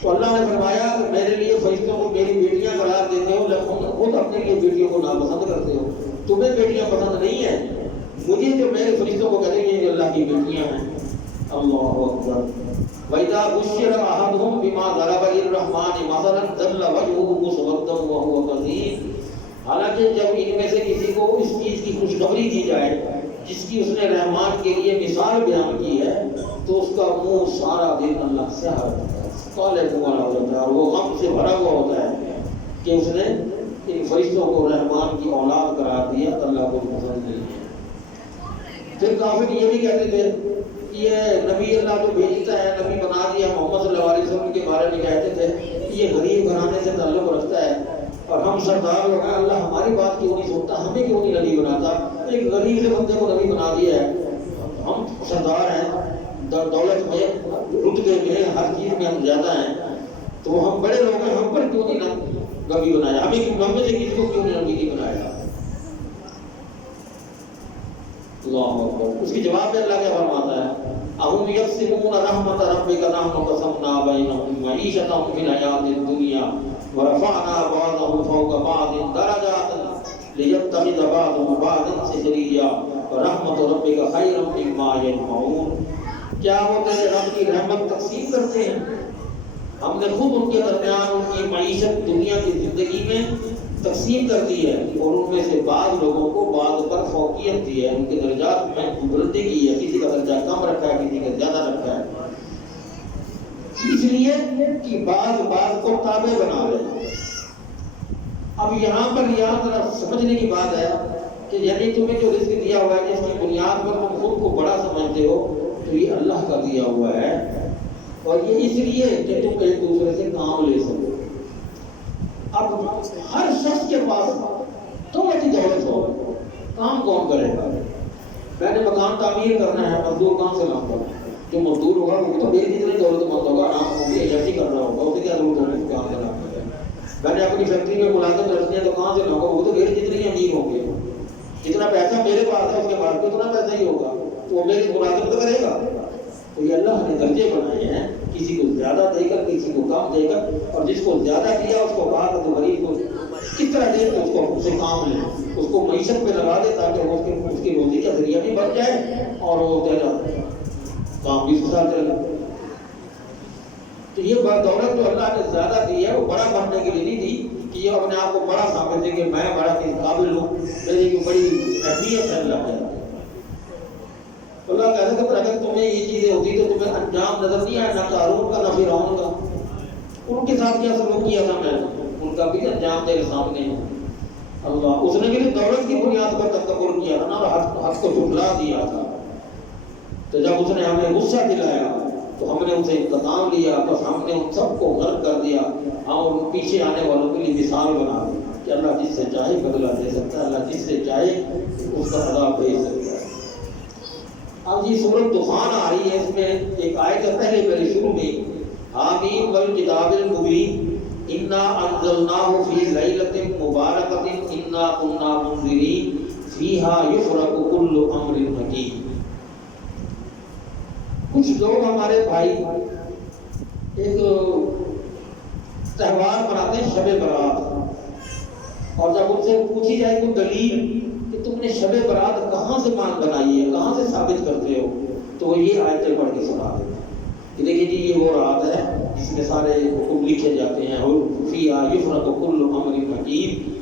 تو اللہ نے فرمایا کہ میرے لیے فرشتوں کو میری بیٹیاں قرار دیتے ہو لیکن خود اپنے لیے بیٹیوں کو ناپسند کرتے ہو. تمہیں بیٹیاں پسند نہیں ہیں، مجھے جو میرے فرشتوں کو کہتے ہیں کہ اللہ کی بیٹیاں ہیں. اللہ اکبر. وَإِذَا بُشِّرَ أَحَدُهُم بِمَا ضَرَبَ لِلرَّحْمَٰنِ مَثَلًا ظَلَّ وَجْهُهُ مُسْوَدًّا وَهُوَ كَظِيمٌ. حالانکہ جب ان میں سے کسی کو اس چیز کی خوشخبری دی جائے جس کی اس نے رحمان کے لیے مثال بیان کی ہے تو اس کا منہ سارا دن اللہ سے ہرتا ہے، کالے منہ والا ہو جاتا ہے اور وہ غم سے بھرا ہوا ہوتا ہے کہ اس نے ان فرشتوں کو رحمان کی اولاد قرار دیا. اللہ کو پسند نہیں ہے. پھر کافر یہ بھی کہتے تھے کہ یہ نبی اللہ جو بھیجتا ہے، نبی بنا دیا، محمد صلی اللہ علیہ وسلم کے بارے میں کہتے تھے یہ غریب گھرانے سے تعلق رکھتا ہے اور ہم سردار لوگ ہیں، اللہ ہماری بات کیوں نہیں سنتا، ہمیں کیوں نہیں نبی بناتا. ایک غریب سے بندے کو نبی بنا دیا ہے. ہم سردار ہیں، دولت میں، رتبے میں، ہر چیز میں ہم زیادہ ہیں، تو ہم بڑے لوگ ہیں، ہم پر کیوں نہیں نبی بنایا، ہمیں سے کسی کو کیوں نہیں نبی بنایا. اللہ اکبر. اس کی جواب میں اللہ کیا فرماتا ہے؟ اَهُمْ يَقْسِمُونَ رَحْمَتَ رَبِّكَ نَحْنُ قَسَمْنَا بَيْنَهُمْ مَعِيشَتَهُمْ فِي الْحَيَاةِ الدُّنْيَا وَرَفَعْنَا بَعْضَهُمْ فَوْقَ بَعْضٍ دَرَجَاتٍ لِيَتَّخِذَ بَعْضُهُم بَعْضًا سِخْرِيًّا وَرَحْمَتُ رَبِّكَ خَيْرٌ مِّمَّا يَجْمَعُونَ. کیا وہ تیرے رب کی رحمت تقسیم کرتے ہیں؟ ہم نے خود ان کے درمیان ان کی معیشت دنیا کی زندگی میں تقسیم کر دی ہے اور ان میں سے بعض لوگوں کو بعض پر فوقیت دی ہے، ان کے درجات میں بلندی کی ہے. کسی کا درجہ کم رکھا ہے، کسی کا زیادہ رکھا ہے، اس لیے کہ بعض کو تابع بنا لے. اب یہاں پر ذرا سمجھنے کی بات ہے کہ یعنی تمہیں جو رزق دیا ہوا ہے جس کی بنیاد پر تم خود کو بڑا سمجھتے ہو تو یہ اللہ کا دیا ہوا ہے اور یہ اس لیے کہ تم ایک دوسرے سے کام لے سکو. اب ہر شخص کے پاس تھوڑی سی دولت ہو، کام کون کرے گا؟ میں نے مکان تعمیر کرنا ہے، مزدور کہاں سے لاؤں گا؟ جو مزدور ہوگا وہ تو میری جتنی دولت مند ہوگا، آرام ہوگی، ایجنسی کر رہا ہوگا، اسے کیا ضرورت ہوگی کام کرنا ہے. میں نے اپنی فیکٹری میں ملازم رکھنی ہے تو کہاں سے لاؤں گا؟ وہ تو میری جتنی امیر ہوں گے، جتنا پیسہ میرے پاس ہے اس کے پاس بھی اتنا پیسہ ہی ہوگا، تو وہ میری ملازم تو کرے گا. تو یہ اللہ نے درجے بنائے ہیں، کسی کو زیادہ دے گا، کسی کو کم دے گا، اور جس کو زیادہ دیا اس کو کہا کہ تو غریب کو کس طرح دے کہ اس کو اسے کام لے، اس کو معیشت پہ لگا دے تاکہ وہ اس کی روزی کا ذریعہ بھی بن جائے اور وہ زیادہ کام بھی سسال چلے. تو یہ دولت جو اللہ نے زیادہ دی ہے وہ بڑا بننے کے لیے نہیں دی کہ یہ اپنے آپ کو بڑا سمجھے کہ میں بڑا کس قابل ہوں، میری کی بڑی اہمیت ہے اللہ کے. اللہ کہتا ہے کہ اگر تمہیں یہ چیزیں ہوتی تو تمہیں انجام نظر نہیں آیا، نہ قارون کا نہ فرعون کا. ان کے ساتھ کیا سلوک کیا تھا میں نے، ان کا بھی انجام تیرے سامنے ہے. اللہ اس نے بھی دولت کی بنیاد پر تکبر کیا تھا نا، حق کو جھٹلا دیا تھا. تو جب اس نے ہمیں غصہ دلایا تو ہم نے ان سے انتقام لیا، بس ہم نے ان سب کو غرق کر دیا. اور پیچھے آنے والوں کے لیے مثال بنا دی کہ اللہ جس سے چاہے بدلہ دے سکتا ہے، اللہ جس سے چاہے اس کا عذاب بھیج سکتا ہے. اب یہ سورۃ دخان آ رہی ہے، اس میں ایک آیت پہلے شروع میں حامیم والکتاب المبین انا انزلناہ فی لیلۃ مبارکۃ انا کنا منذرین فیہا یفرق کل امر حکیم۔ کچھ لوگ ہمارے بھائی ایک تہوار مناتے ہیں شب برات، اور جب ان سے پوچھی جائے کوئی دلیل کہ تم نے شب برات کہاں سے بنائی ہے، کہاں سے ثابت کرتے ہو، تو وہ یہ آیتیں پڑھ کے سنا دیتے ہیں کہ دیکھیے جی یہ وہ رات ہے جس میں سارے حکم لکھے جاتے ہیں، فیہا یفرق کل امر حکیم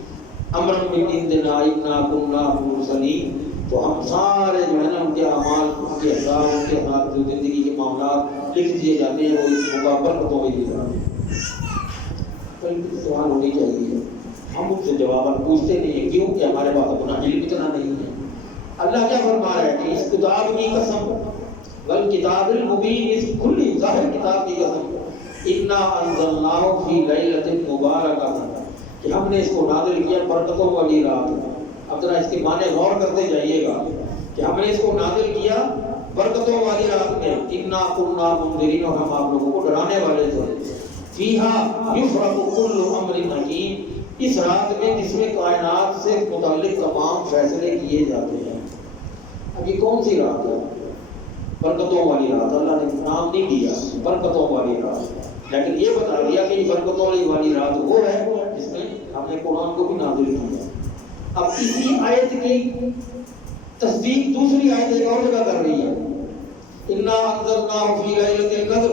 امر من عندنا انا کنا مرسلین۔ تو ہم سارے جو ہے نا ان کے اعمال، ان کے احکام، ان کے ساتھ جو زندگی کے معاملات لکھ دیے جاتے ہیں، وہ اس موقع پر برکتوں میں دیے جاتے ہیں۔ سوال ہونی چاہیے، ہم ان سے جواب پوچھتے نہیں ہیں، کیوں کہ ہمارے پاس اپنا علم اتنا نہیں ہے۔ اللہ کیا فرما رہا ہے کہ اس کتاب کی قسم، والکتاب المبین، اس کھلی ظاہر کتاب کی قسم، انا انزلناہ فی لیلۃ مبارکہ، کہ ہم نے اس کو نازل کیا برکتوں والی رات۔ اب ذرا اس کے معنی غور کرتے جائیے گا کہ ہم نے اس کو نازل کیا برکتوں والی رات میں، انا کنا منذرین، اور ہم آپ لوگوں کو ڈرانے والے تھے۔ فیہا یفرق کل امر حکیم، اس رات میں جس میں کائنات سے متعلق تمام فیصلے کیے جاتے ہیں۔ اب یہ کون سی رات ہے؟ برکتوں والی رات۔ اللہ نے نام نہیں دیا، برکتوں والی رات، لیکن یہ بتا دیا کہ یہ برکتوں والی رات وہ ہے جس میں ہم نے قرآن کو بھی نازل کیا۔ اب اسی آیت کی تصدیق دوسری آیت ایک اور جگہ کر رہی ہے، انا انزلناہ فی لیلۃ القدر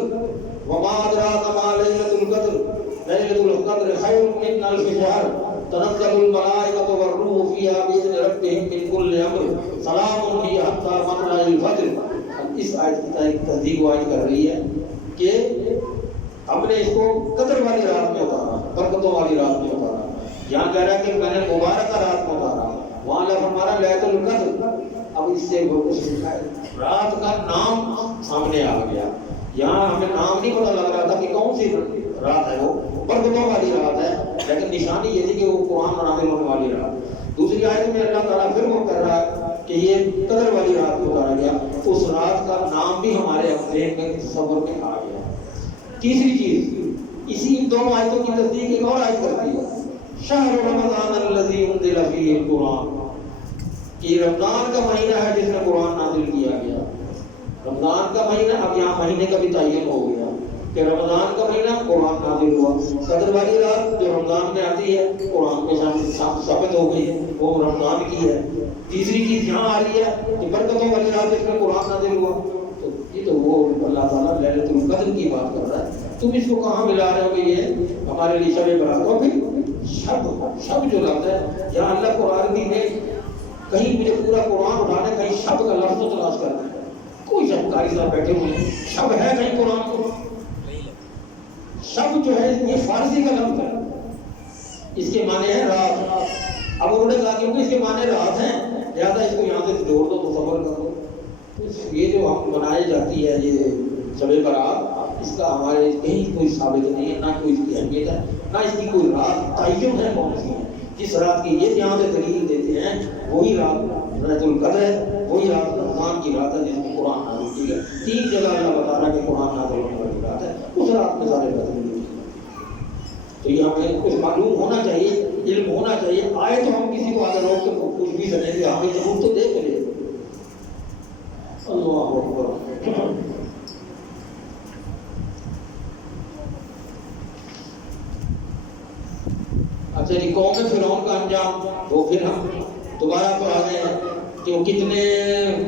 وما ادراک ما لیلۃ القدر لیلۃ القدر خیر من الف شہر تنزل الملائکۃ والروح فیہا باذن ربہم من کل امر سلام ہی حتی مطلع الفجر۔ اس آیت کی تصدیق وہ آیت کر رہی ہے کہ ہم نے اس کو قدر والی رات میں اتارا، برکتوں والی رات میں اتارا۔ یہاں کہہ رہا ہے کہ میں نے مبارکہ رات میں اتارا، وہاں اللہ فرمانا لیلۃ القدر۔ اب اس سے رات کا نام سامنے آ گیا۔ یہاں ہمیں نام نہیں پتہ لگ رہا تھا کہ کون سی رات ہے، وہ برکتوں والی رات ہے، لیکن نشانی یہ تھی کہ وہ قرآن نازل ہونے والی رات۔ دوسری آیت میں اللہ تعالیٰ پھر وہ کر رہا ہے کہ یہ قدر والی رات میں اتارا گیا، اس رات کا نام بھی ہمارے ذہن میں تصور میں آ گیا۔ تیسری چیز، اسی دونوں آیتوں کی تصدیق ایک اور آیت کرتی ہے، شہر رمضان الذی انزل فیہ القرآن، یہ رمضان کا مہینہ ہے جس میں قرآن نازل کیا گیا۔ رمضان کا مہینہ، اب یہاں مہینے کا بھی تعین ہو گیا کہ رمضان کا مہینہ قرآن نازل ہوا۔ قدر والی رات جو رمضان میں آتی ہے قرآن کے سامنے ثابت ہو گئی، وہ رمضان کی ہے۔ تیسری چیز یہاں آ رہی ہے کہ برکتوں والی رات جس میں قرآن نازل ہوا، تو یہ تو وہ اللہ تعالیٰ لیلۃ القدر کی بات کر رہا ہے۔ تم اس کو کہاں ملا رہے ہو کہ یہ ہمارے لیے شب برات ہو گئی؟ شب جو لفظ ہے یہاں اللہ کو عربی میں کہیں مجھے پورا قرآن اٹھانے کہیں شب کا لفظ تو تلاش کرتے ہیں، کوئی شب قاری صاحب بیٹھے ہوئے ہیں، شب ہے کہیں قرآن کو؟ شب جو ہے یہ فارسی کا لفظ ہے، اس کے معنی ہے رات۔ اب انہوں نے کہا کہ اس کے معنی رات ہیں، لہٰذا اس کو یہاں سے جوڑ دو، تصور کر دو۔ یہ جو ہم منائی جاتی ہے یہ شب برات، اس کا ہمارے کہیں کوئی ثابت نہیں ہے، نہ کوئی اس کی اہمیت ہے، نہ اس کی کوئی رات تعین ہے کون سی ہے۔ جس رات کی یہ یہاں سے دلیل دیتے ہیں وہی رات لیلۃ القدر ہے، وہی رات رمضان کی رات ہے جس میں قرآن نازل کی ہے۔ تین جگہ اللہ بتا رہا ہے کہ قرآن نازل ہونے والی رات ہے، اس رات میں سارے بدل ہوتے ہیں۔ تو یہ ہمیں کچھ معلوم ہونا چاہیے، علم ہونا چاہیے۔ آئے تو ہم کسی کو آگے روک کے کچھ بھی سمجھیں گے، ہمیں ضرور تو دیکھ لے۔ اللہ اکبر۔ اچھا جی، قوم فرعون کا انجام، وہ پھر ہم دوبارہ پر آ گئے ہیں کہ وہ کتنے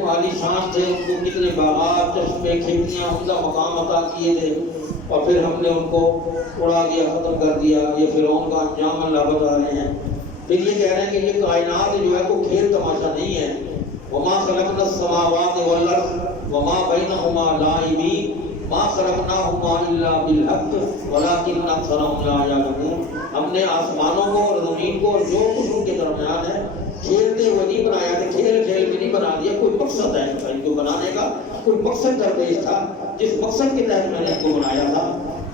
عالی شان تھے، ان کو کتنے باغات، چشمے، کھڑکیاں، عمدہ مقام عطا کیے تھے، اور پھر ہم نے ان کو اڑا دیا، ختم کر دیا۔ یہ فرعون کا انجام اللہ بتا رہے ہیں۔ پھر یہ کہہ رہے ہیں کہ یہ کائنات جو ہے وہ کھیل تماشا نہیں ہے۔ وما خلقنا السماوات والارض وما بینہما لاعبین ما خلقناہما الا بالحق ولکن اکثرهم لا یعلمون۔ ہم نے آسمانوں کو اور زمین کو اور جو کچھ ان کے درمیان ہے کھیلتے ہوئے نہیں بنایا تھا، کھیل کھیل کے نہیں بنا دیا، کوئی مقصد ہے ان کو بنانے کا، کوئی مقصد درپیش تھا، جس مقصد کے تحت میں نے ان کو بنایا تھا،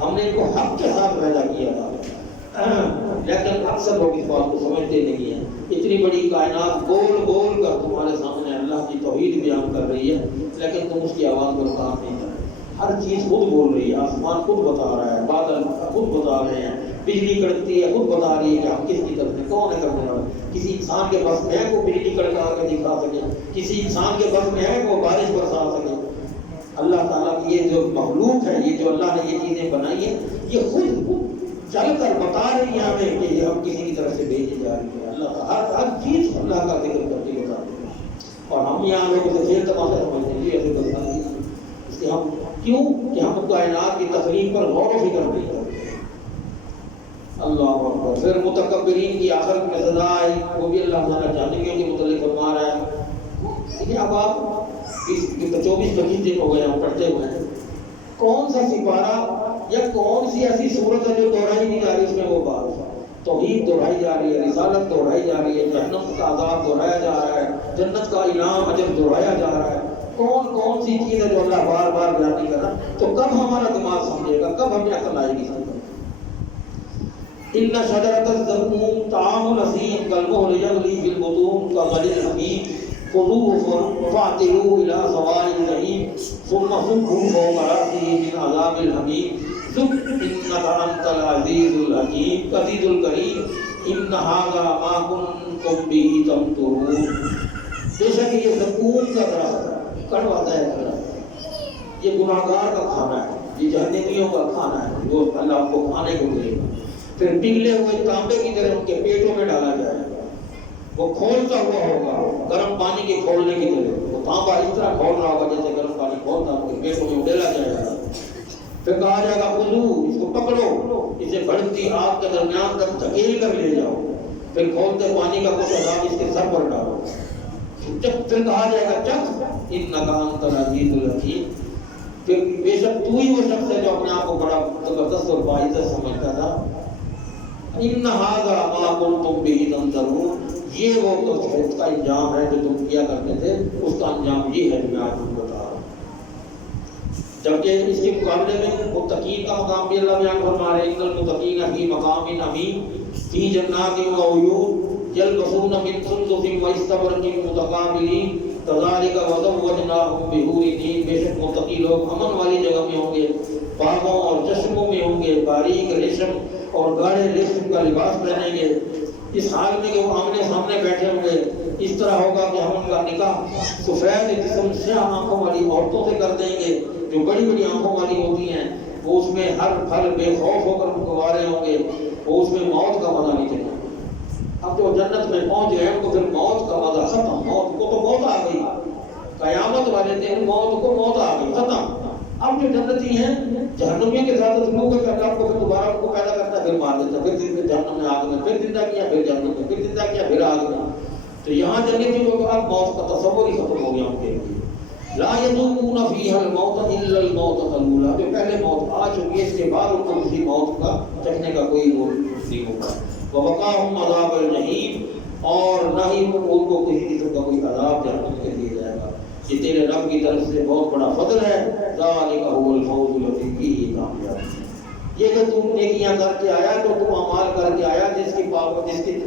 ہم نے ان کو حق کے ساتھ پیدا کیا تھا۔ لیکن اکثر لوگ اس بات کو سمجھتے نہیں ہیں۔ اتنی بڑی کائنات بول بول کر تمہارے سامنے اللہ کی توحید بیان کر رہی ہے، لیکن تم اس کی آواز پر کام نہیں کر رہے۔ ہر چیز خود بول رہی ہے، آسمان خود بتا رہا ہے، بادل خود بتا رہے ہیں، بجلی کڑکتی ہے خود بتا رہی ہے کہ ہم کس کی طرف سے، کون ہے کرنے والا۔ کسی انسان کے بس میں ہے وہ بجلی کڑکا کے دکھا سکے، کسی انسان کے بس میں ہے وہ بارش برسا سکے۔ اللہ تعالیٰ کی یہ جو مخلوق ہے، یہ جو اللہ نے یہ چیزیں بنائی ہیں، یہ خود چل کر بتا رہی ہیں ہمیں کہ یہ ہم کسی کی طرف سے بھیجی جا رہی ہے۔ اللہ کا ہر چیز اللہ کا ذکر کرتے بتا رہی ہے، اور ہم یہاں لوگوں سے کھیل تماشا سمجھتے ہیں ایسے بتا رہی ہے۔ اس کے ہم کیوں کہ ہم کائنات کی تخلیق پر غور و فکر نہیں کرتے۔ اللہ اکبر۔ پھر متکبرین کی آخرت میں سزا آئی، وہ بھی اللہ تعالیٰ جاننے کے متعلق فرما رہا ہے۔ ٹھیک ہے، اب آپ 24-25 دن ہو گئے ہم پڑھتے ہوئے ہیں، کون سا سپارہ یا کون سی ایسی صورت ہے جو دہرائی نہیں جا رہی؟ اس میں وہ بات توحید دہرائی جا رہی ہے، رسالت دہرائی جا رہی ہے، جہنم کا عذاب دہرایا جا رہا ہے، جنت کا انعام اجر دہرایا جا رہا ہے۔ کون سی چیز ہے جو اللہ بار بار بیان نہیں کر رہا؟ تو کب ہمارا دماغ سمجھے گا، کب ہمیں عقل آئے گی؟ ان شجرۃ الزقوم طعام الاثیم کالمہل یغلی فی البطون کغلی الحمیم خذوه فاعتلوه الى سواء الجحیم ثم صبوا فوق رأسه من عذاب الحمیم ذق انک انت العزیز الحکیم عزیز الکریم ان ھذا ما کنتم به تمترون۔ بے شک یہ زقوم کا درخت کڑوا ہے، یہ گناہگار کا کھانا ہے، یہ جہنمیوں کا کھانا ہے، جو اللہ کو کھانے کو دے گا۔ پھر پگھلے ہوئے تانبے کی طرح ان کے پیٹوں میں ڈالا جائے گا، وہ کھولتا ہوا ہوگا گرم پانی کے کھولنے کی طرح، وہ تانبا اس طرح کھول رہا ہوگا جیسے گرم پانی کھولتا ہے، ان کے پیٹوں میں ڈالا جائے گا۔ پھر کہا جائے گا خذوہ، اس کو پکڑو، اسے بڑھتی آگ کے درمیان تک دھکیل کر لے جاؤ، پھر کھولتے پانی کا کچھ عذاب اس کے سر پر ڈالو۔ پھر کہا جائے گا چکھ انک انت العزیز الحکیم، پھر بے شک تو ہی وہ شخص ہے جو اپنے آپ کو بڑا زبردست اور باعزت سمجھتا تھا۔ ان ھذا ما کنتم به تمترون، یہ وہ تو کا انجام ہے جو تم کیا کرتے تھے، اس کا انجام یہ ہے جو میں آج تم کو بتا رہا ہوں۔ جبکہ اس کے مقابلے میں متقین کا مقام بھی اللہ بیان فرما رہے ہیں، ان المتقین فی مقام امین فی جنات و عیون یلبسون من سندس و استبرق متقابلین کذالک وزوجناہم بحور عین۔ بے شک متقی لوگ امن والی جگہ میں ہوں گے، باغوں اور چشموں میں ہوں گے، باریک ریشم اور گاڑے ریشم کا لباس پہنیں گے، اس حال میں کہ وہ آمنے سامنے بیٹھے ہوں گے۔ اس طرح ہوگا کہ ہم ان کا نکاح سفید جسم سیاہ آنکھوں والی عورتوں سے کر دیں گے جو بڑی بڑی آنکھوں والی ہوتی ہیں، وہ اس میں ہر پھل بے خوف ہو کر گوارے ہوں گے، وہ اس میں موت کا مزہ نہیں چلے گا۔ اب جو جنت میں پہنچ گئے ان کو پھر موت کا مزہ ختم، موت کو تو موت آ گئی، قیامت والے دن موت کو موت آ گئی، ختم۔ اب جو جنتی ہیں جہنمیوں کے ساتھ سلوک ہے کہ اللہ کو پھر دوبارہ ان کو پیدا کرتا ہے، پھر مار دیتا ہے، پھر جہنم میں آگ میں، پھر زندہ کیا، پھر جہنم میں، پھر زندہ کیا، پھر آگ میں۔ تو یہاں جنتی لوگوں کا موت کا تصور ہی ختم ہو گیا ان کے لیے۔ لا یذوقون فیہا الموت الا الموت الاولی، جو پہلے موت آ چکی ہے اس کے بعد ان کو کسی موت کا چکھنے کا کوئی وہ نہیں ہوگا۔ ووقاہم عذاب الجحیم، اور نہ ہی ان کو کسی قسم کا کوئی عذاب جہنم کے دیا جائے گا۔ یہ تیرے رب کی طرف سے بہت بڑا فضل ہے، ذالک هو الفوز العظیم، یہ کامیابی، یہ کہ تم نیکیاں کر کے آیا، جو تم اعمال کر کے آیا، جس کی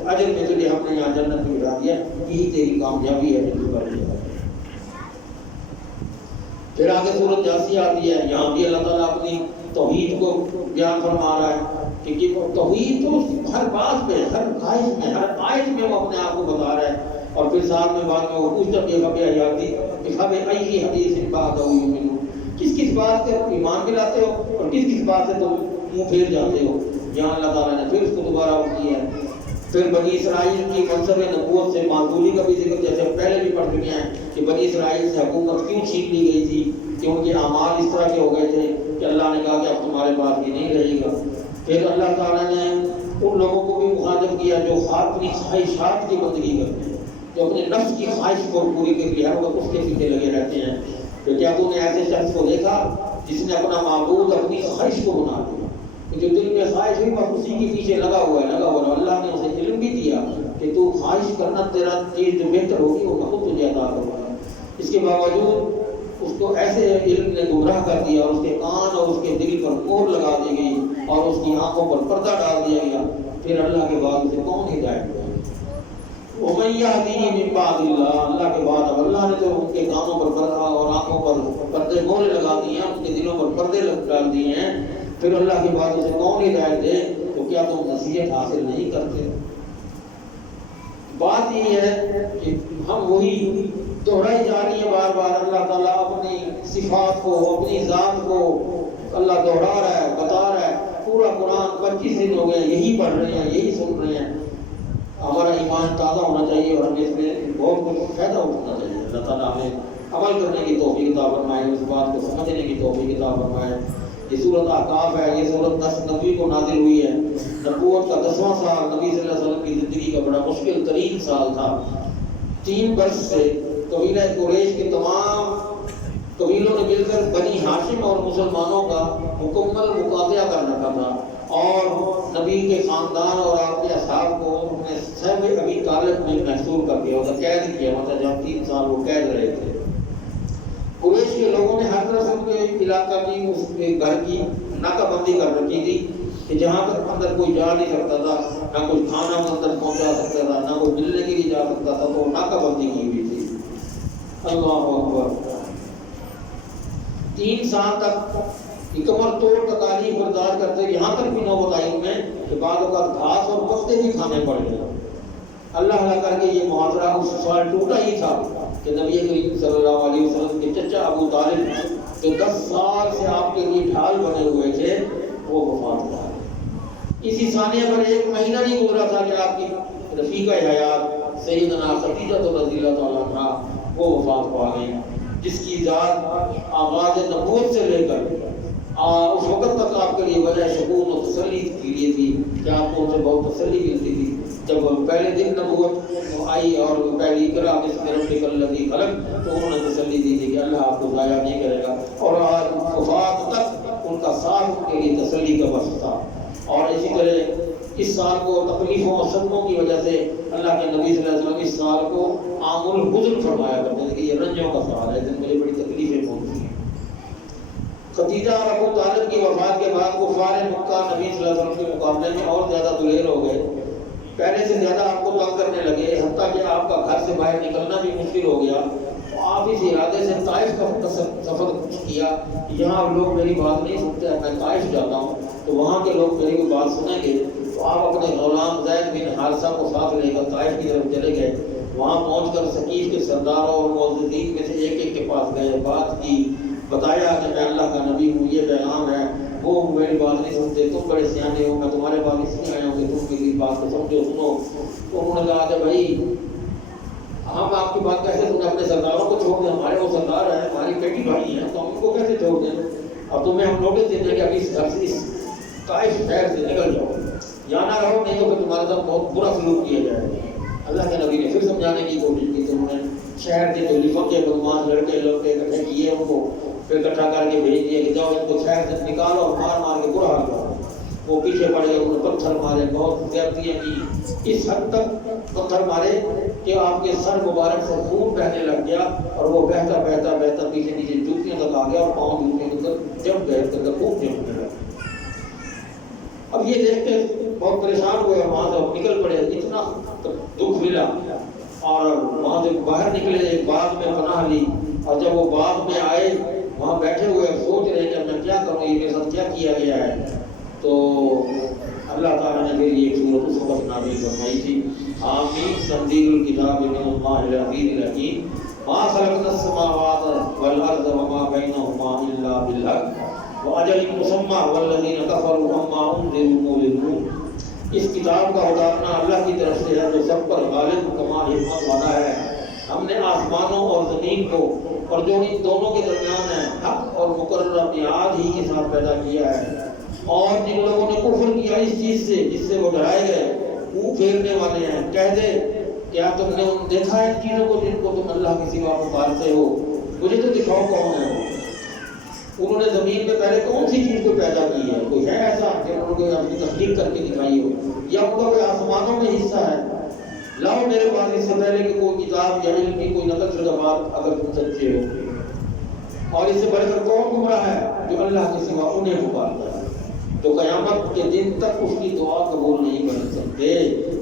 اجر میں تجھے ہم نے یہاں جنت میں بٹھا دیا، یہی تیری کامیابی ہے جو تو کر لیا۔ پھر آگے سورۃ جاثیہ آتی ہے، یہاں بھی اللہ تعالیٰ اپنی توحید کو بیان فرما رہا ہے کہ توحید تو ہر بات پہ، ہر خواہش میں، ہر آیت میں وہ اپنے آپ کو بتا رہا ہے، اور پھر ساتھ میں بعد میں وہ پوچھتا حدیث بعدہ یؤمنون، کس بات سے ایمان بھی لاتے ہو اور کس بات سے تم منہ پھیر جاتے ہو۔ یہاں اللہ تعالیٰ نے پھر اس کو دوبارہ کی ہے۔ پھر بنی اسرائیل کی منصب نبوت سے معذوری کا بھی ذکر، جیسے پہلے بھی پڑھ چکے ہیں کہ بنی اسرائیل سے حکومت کیوں چھین لی گئی تھی، کہ ان کے اعمال اس طرح کے ہو گئے تھے کہ اللہ نے کہا کہ اب تمہارے پاس یہ نہیں رہے گا۔ پھر اللہ تعالیٰ نے ان لوگوں کو بھی مخاطب کیا جو اپنی خواہشات کی بندگی کرتے ہیں، جو اپنے نفس کی خواہش کو پوری کر لیا ہوگا اس کے پیچھے لگے رہتے ہیں۔ تو کیا تم نے ایسے شخص کو دیکھا جس نے اپنا معبود اپنی خواہش کو بنا دیا، جو دل میں خواہش ہوئی بس اسی کے پیچھے لگا ہوا ہے۔ اللہ نے اسے علم بھی دیا کہ تو خواہش کرنا، تیرا چیز جو بہتر ہوگی وہ خود تجھے عطا کرے۔ اس کے باوجود اس کو ایسے علم نے گمراہ کر دیا، اور اس کے کان اور اس کے دل پر مہر لگا دی گئی، اور اس کی آنکھوں پر پردہ ڈال دیا گیا۔ پھر اللہ کے بعد اسے کون ہدایت دے؟ وَمَن يَهْدِهِ مِن بَعْدِ اللَّهِ، اللہ کے بعد اب اللہ نے تو ان کے کانوں پر پردہ اور آنکھوں پر پردے مہر لگا دی ہیں، ان کے دلوں پر پردے ڈال دیے ہیں، پھر اللہ کے بعد اسے کون ہدایت دے؟ تو کیا تم نصیحت حاصل نہیں کرتے؟ بات یہ ہے کہ ہم وہی دہرائی جا رہی ہے بار بار، اللہ تعالیٰ اپنی صفات کو، اپنی ذات کو اللہ دہرا رہا ہے، بتا رہا ہے۔ پورا قرآن 25 دن ہو گئے یہی پڑھ رہے ہیں، یہی سن رہے ہیں۔ ہمارا ایمان تازہ ہونا چاہیے اور ہمیں اس میں بہت کچھ فائدہ اٹھانا چاہیے۔ اللہ تعالیٰ ہمیں عمل کرنے کی توفیق عطا فرمائے، اس بات کو سمجھنے کی توفیق عطا فرمائے۔ یہ سورۃ احقاف ہے، یہ سورۃ 10 نبوی کو نازل ہوئی ہے۔ نبوت کا 10واں سال نبی صلی اللہ علیہ وسلم کی زندگی کا بڑا مشکل ترین سال تھا۔ 3 برس سے قبیلہ قریش کے تمام قبیلوں نے مل کر بنی ہاشم اور مسلمانوں کا مکمل مقاطعہ کر رکھا تھا، اور نبی کے خاندان اور آپ کے اصحاب کو اپنے صحب ابی طالب میں محصور کر دیا ہوتا، قید کیا ہوتا، جب 3 سال وہ قید رہے تھے۔ قریش کے لوگوں نے ہر طرف ان کے علاقہ کی، اس کے گھر کی ناکہ بندی کر رکھی تھی کہ جہاں تک اندر کوئی جا نہیں سکتا تھا، نہ کوئی کھانا اندر پہنچا سکتا تھا، نہ کوئی ملنے کے لیے جا سکتا تھا، تو ناکہ بندی کی ہوئی تھی۔ اللہ اکبر۔ 3 سال تک کمر توڑ تکالیف برداشت کرتے، یہاں تک بھی نوبت آئی میں کہ بعد اوقات گھاس اور پتے بھی کھانے پڑے۔ اللہ کر کے یہ معاشرہ اس سال ٹوٹا ہی تھا کہ نبی کریم صلی اللہ علیہ وسلم کے چچا ابو طالب جو 10 سال سے آپ کے لیے ڈھال بنے ہوئے تھے، وہ وفات پا گئے۔ اسی ثانیہ پر 1 مہینہ نہیں گزرا تھا کہ آپ کی رفیقہ حیات سیدنا خدیجہ رضی اللہ تعالیٰ عنہا وہ وفات پا گئی، جس کی ذات آغاز نبوت سے لے کر اس وقت تک آپ کے لیے وجہ سکون و تسلی کے لیے تھی کہ آپ کو ان سے بہت تسلی ملتی تھی۔ جب پہلے دن نبوت آئی اور پہلی اقرا بسم ربک الذی خلق، تو انہوں نے تسلی دی تھی کہ اللہ آپ کو ضائع نہیں کرے گا، اور آج وفات تک ان کا ساتھ ان کے لیے تسلی کا بخش تھا۔ اور اسی طرح اس سال کو تکلیفوں اور صدموں کی وجہ سے اللہ کے نبی صلی اللہ علیہ وسلم اس سال کو عام الحزن فرمایا کرتے ہیں کہ یہ رنجوں کا سال ہے، جن میں بڑی تکلیفیں پہنچی ہیں۔ خدیجہ اور ابو طالب کی وفات کے بعد کفار مکہ نبی صلی اللہ علیہ وسلم کے مقابلے میں اور زیادہ دلیر ہو گئے، پہلے سے زیادہ آپ کو تنگ کرنے لگے، حتیٰ کہ آپ کا گھر سے باہر نکلنا بھی مشکل ہو گیا۔ آپ اس ارادے سے طائف کا سفر کیا، یہاں لوگ میری بات نہیں سنتے، میں طائف جاتا ہوں تو وہاں کے لوگ میری بات سنیں گے۔ تو آپ اپنے غلام زید بن حارثہ کو ساتھ لے کر طائف کی طرف چلے گئے۔ وہاں پہنچ کر ثقیف کے سرداروں اور معززین میں سے ایک کے پاس گئے، بات کی، بتایا کہ میں اللہ کا نبی ہوں، یہ پیغام ہے، وہ میری بات نہیں سنتے، تم بڑے سیانے ہو، میں تمہارے پاس اس لیے آیا ہوں کہ تم میری بات کو سمجھو، سنو۔ تو انہوں نے کہا کہ بھائی ہم آپ کی بات کیسے سنیں، اپنے سرداروں کو چھوڑ دیں، ہمارے وہ سردار ہیں، ہماری بیٹی بھائی ہیں، تو ہم ان کو کیسے چھوڑ دیں؟ اب تمہیں ہم نوٹس دیں گے کہ ابھی اس طائف شہر سے نکل جاؤ، یا نہ رہو، نہیں تو پھر تمہارے ساتھ بہت برا سلوک کیا جائے گا۔ اللہ کے نبی نے پھر سمجھانے کی کوشش کی، تو انہوں نے شہر کے جو لفق کے بدماش لڑکے لڑکے اکٹھے کیے، ان کو پھر اکٹھا کر کے بھیج دیا کہ جاؤ ان کو شہر سے نکالو اور مار مار کے برا حال کرو۔ وہ پیچھے پڑ گئے، انہوں نے پتھر مارے، بہت زیادتیاں کی، اس حد تک پتھر مارے کہ آپ کے سر مبارک سے خون بہنے لگ گیا، اور وہ بہتا بہتا بہتا پیچھے نیچے جوتیاں تک آ گیا، اور پاؤں جوتیوں کے اندر جم گئے، اس کے اندر خون جمنے لگا۔ اب یہ دیکھ کے بہت پریشان ہوئے اور وہاں سے نکل پڑے، اتنا دکھ ملا، اور وہاں سے باہر نکلے، ایک باغ میں پناہ لی، اور جب وہ باغ میں آئے وہاں بیٹھے ہوئے سوچ رہے کہ میں کیا کروں، یہ میرے ساتھ کیا کیا گیا ہے، تو اللہ تعالیٰ نے پھر یہ سورۃ اس وقت نازل فرمائی تھی، آمین تنزیل الکتاب من اللہ العزیز الحکیم، ما خلقنا السماوات والارض وما بینہما الا بالحق واجل مسمى والذین کفروا عما انذروا معرضون۔ اس کتاب کا اتارنا اللہ کی طرف سے ہے جو سب پر غالب کمال حکمت والا ہے۔ ہم نے آسمانوں اور زمین کو اور جو ان دونوں کے درمیان ہے حق اور مقررہ میعاد ہی کے ساتھ پیدا کیا ہے، اور جن لوگوں نے کفر کیا اس چیز سے جس سے وہ ڈرائے گئے، منہ پھیرنے والے ہیں، کہہ دے کیا تم نے دیکھا ہے ان چیزوں کو جن کو تم اللہ کے سوا پکارتے ہو، مجھے تو دکھاؤ کون ہے وہ۔ انہوں نے زمین میں پہلے کون سی چیز کو پیدا کی ہے، کوئی ہے ایسا کہ انہوں نے اپنی تصدیق کر کے دکھائی ہو، یا ان کا کوئی آسمانوں میں حصہ ہے؟ لاؤ میرے پاس اس سے پہلے کہ کوئی کتاب یا علم کی کوئی نقل شدہ بات اگر تم سچے ہو۔ اور اس سے بڑھ کر کون گمراہ ہے جو اللہ کے سوا انہیں پکارتا ہے، تو قیامت کے دن تک اس کی دعا قبول نہیں کر سکتے۔